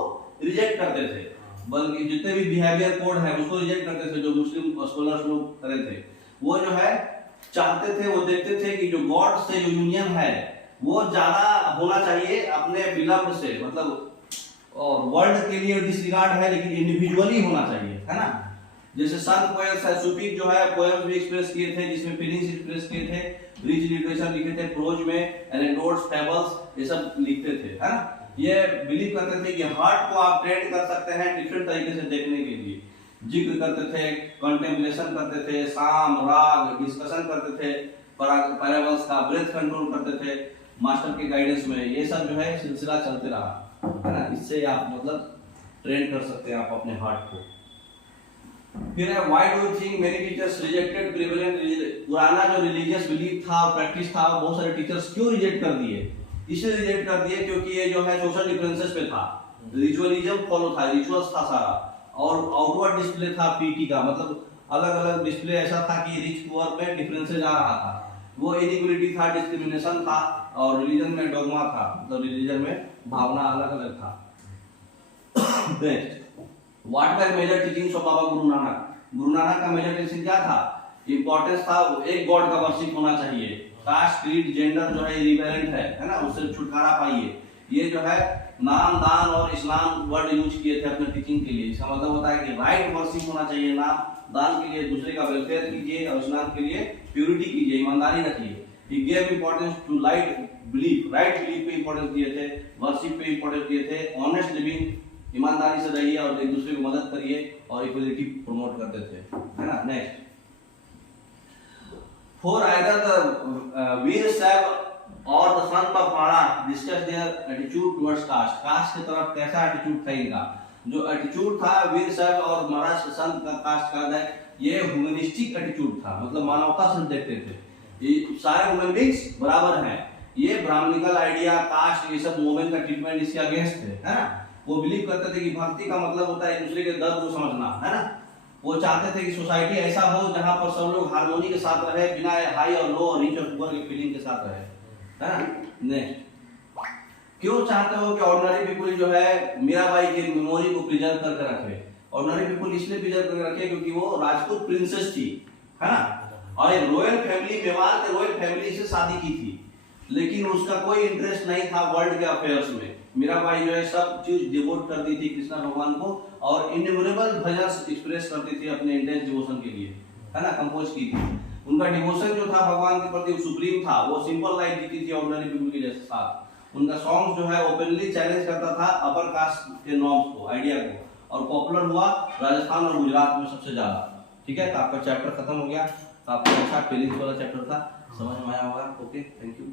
रिजेक्ट करते थे। बल्कि जितने भी बिहेवियर कोड है उसको रिजेक्ट करते थे, जो मुस्लिम स्कॉलर्स लोग करे थे। वो जो है चाहते थे, वो देखते थे कि जो गॉड से जो यूनियन है वो ज्यादा होना चाहिए अपने बिलव्ड से, मतलब और वर्ल्ड के लिए डिसरिगार्ड है लेकिन इंडिविजुअली होना चाहिए, है ना। जैसे संत पोएट्स है, सूफी जो है पोएम्स भी एक्सप्रेस किए थे जिसमें फीलिंग्स एक्सप्रेस किए थे, रिच लिटरेचर लिखे थे, प्रोज में एनेक्डोट्स, फेबल्स ये सब लिखते थे, है ना। ये बिलीव करते थे कि हार्ट को आप ट्रेन कर सकते हैं डिफरेंट तरीके से देखने के लिए। जिक्र करते थे, कंटेम्पलेशन करते थे, साम राग डिस्कशन करते थे, पैराबल्स का ब्रेथ कंट्रोल करते थे मास्टर के गाइडेंस में। ये सब जो है सिलसिला चलते रहा, है ना। इससे आप मतलब ट्रेन कर सकते हैं आप अपने हार्ट को। फिर है why do you think many teachers rejected prevalent, पुराना जो रिलीजियस बिलीफ था और प्रैक्टिस था बहुत सारे टीचर्स क्यों रिजेक्ट कर दिए? इसलिए रिजेक्ट कर दिए क्योंकि ये जो है सोशल डिफरेंसेस पे था, रिचुअलिज्म फॉलो था, रिचुअल्स था सारा, और आउटवर्ड डिस्प्ले था पीटी का, मतलब अलग अलग डिस्प्ले ऐसा था कि रिच पुअर में डिफरेंसेस आ रहा था। वो इनइक्वालिटी था, डिस्क्रिमिनेशन था, और रिलीजन में डोगमा था, मतलब रिलीजन में भावना अलग अलग था। Next, what were major teachings of Baba Guru Nanak? Guru Nanak का मेजर टीचिंग क्या था? इंपॉर्टेंस था एक गॉड का वर्शिप होना चाहिए, कास्ट क्रीड जेंडर जो है इरिलेवेंट है ना, उससे छुटकारा पाइए। ये जो है नाम दान और इस्लाम वर्ड यूज किए थे अपने टीचिंग के लिए। इसका मतलब होता है कि राइट वर्शिप होना चाहिए, नाम दान के लिए दूसरे का वेलफेयर कीजिए, और इस्लाम के लिए प्योरिटी कीजिए, ईमानदारी रखिए। He gave importance to light belief, right belief पे इंपॉर्टेंस दिए थे, वर्शिप पे इंपॉर्टेंस दिए थे, ऑनेस्ट लिविंग, ईमानदारी से रहिए और एक दूसरे को मदद करिए, और इक्वलिटी प्रमोट करते थे, है ना। Next, for either the Virashaiva और the sant of Maharaj discuss their attitude towards caste, caste की तरफ कैसा एटीट्यूड था इनका? जो एटीट्यूड था वीर शैव और महाराज संत का कास्ट का है, ये ह्यूमनिस्टिक एटीट्यूड था, मतलब मानवता से देखते थे, ये सारे ह्यूमन बीइंग्स बराबर हैं। ये ब्राह्मणिकल आइडिया, कास्ट, ये सब वुमेन का ट्रीटमेंट इसके अगेंस्ट है ना। वो बिलीव करते थे कि भक्ति का मतलब होता है एक दूसरे के दर्द को समझना, है ना। वो चाहते थे कि सोसाइटी ऐसा हो जहां पर सब लोग हार्मोनी के साथ रहे, बिना हाई और लो, रिच और पुअर की फीलिंग के साथ रहे, है ना। नेक्स्ट, क्यों चाहते हो कि ऑर्डिनरी पीपल जो है मीराबाई की मेमोरी को प्रिजर्व करके रखे? ऑर्डिनरी पीपल इसलिए प्रिजर्व करके रखे क्योंकि वो राजपूत प्रिंसेस थी, है ना, और एक रॉयल फैमिली, मेवाड़ के रॉयल फैमिली से शादी की थी, लेकिन उसका कोई इंटरेस्ट नहीं था वर्ल्ड के अफेयर्स में। मीराबाई जो है सब चीज डिवोट करती थी कृष्ण भगवान को, और इन्यूमरेबल भजन एक्सप्रेस करती थी अपने इंटेंस डिवोशन के लिए, है ना, कंपोज की थी। उनका डिवोशन जो था भगवान के प्रति सुप्रीम था, वो सिंपल लाइफ जीती थी ऑर्डिनरी पीपल के जैसे साथ। उनका सॉन्ग जो है ओपनली चैलेंज करता था अपर कास्ट के नॉर्म्स को, आइडिया को, और पॉपुलर हुआ राजस्थान और गुजरात में सबसे ज्यादा। ठीक है, तो आपका चैप्टर खत्म हो गया। तो आपको अच्छा फीलिंग्स वाला चैप्टर था, समझ में आया होगा। Okay, thank you.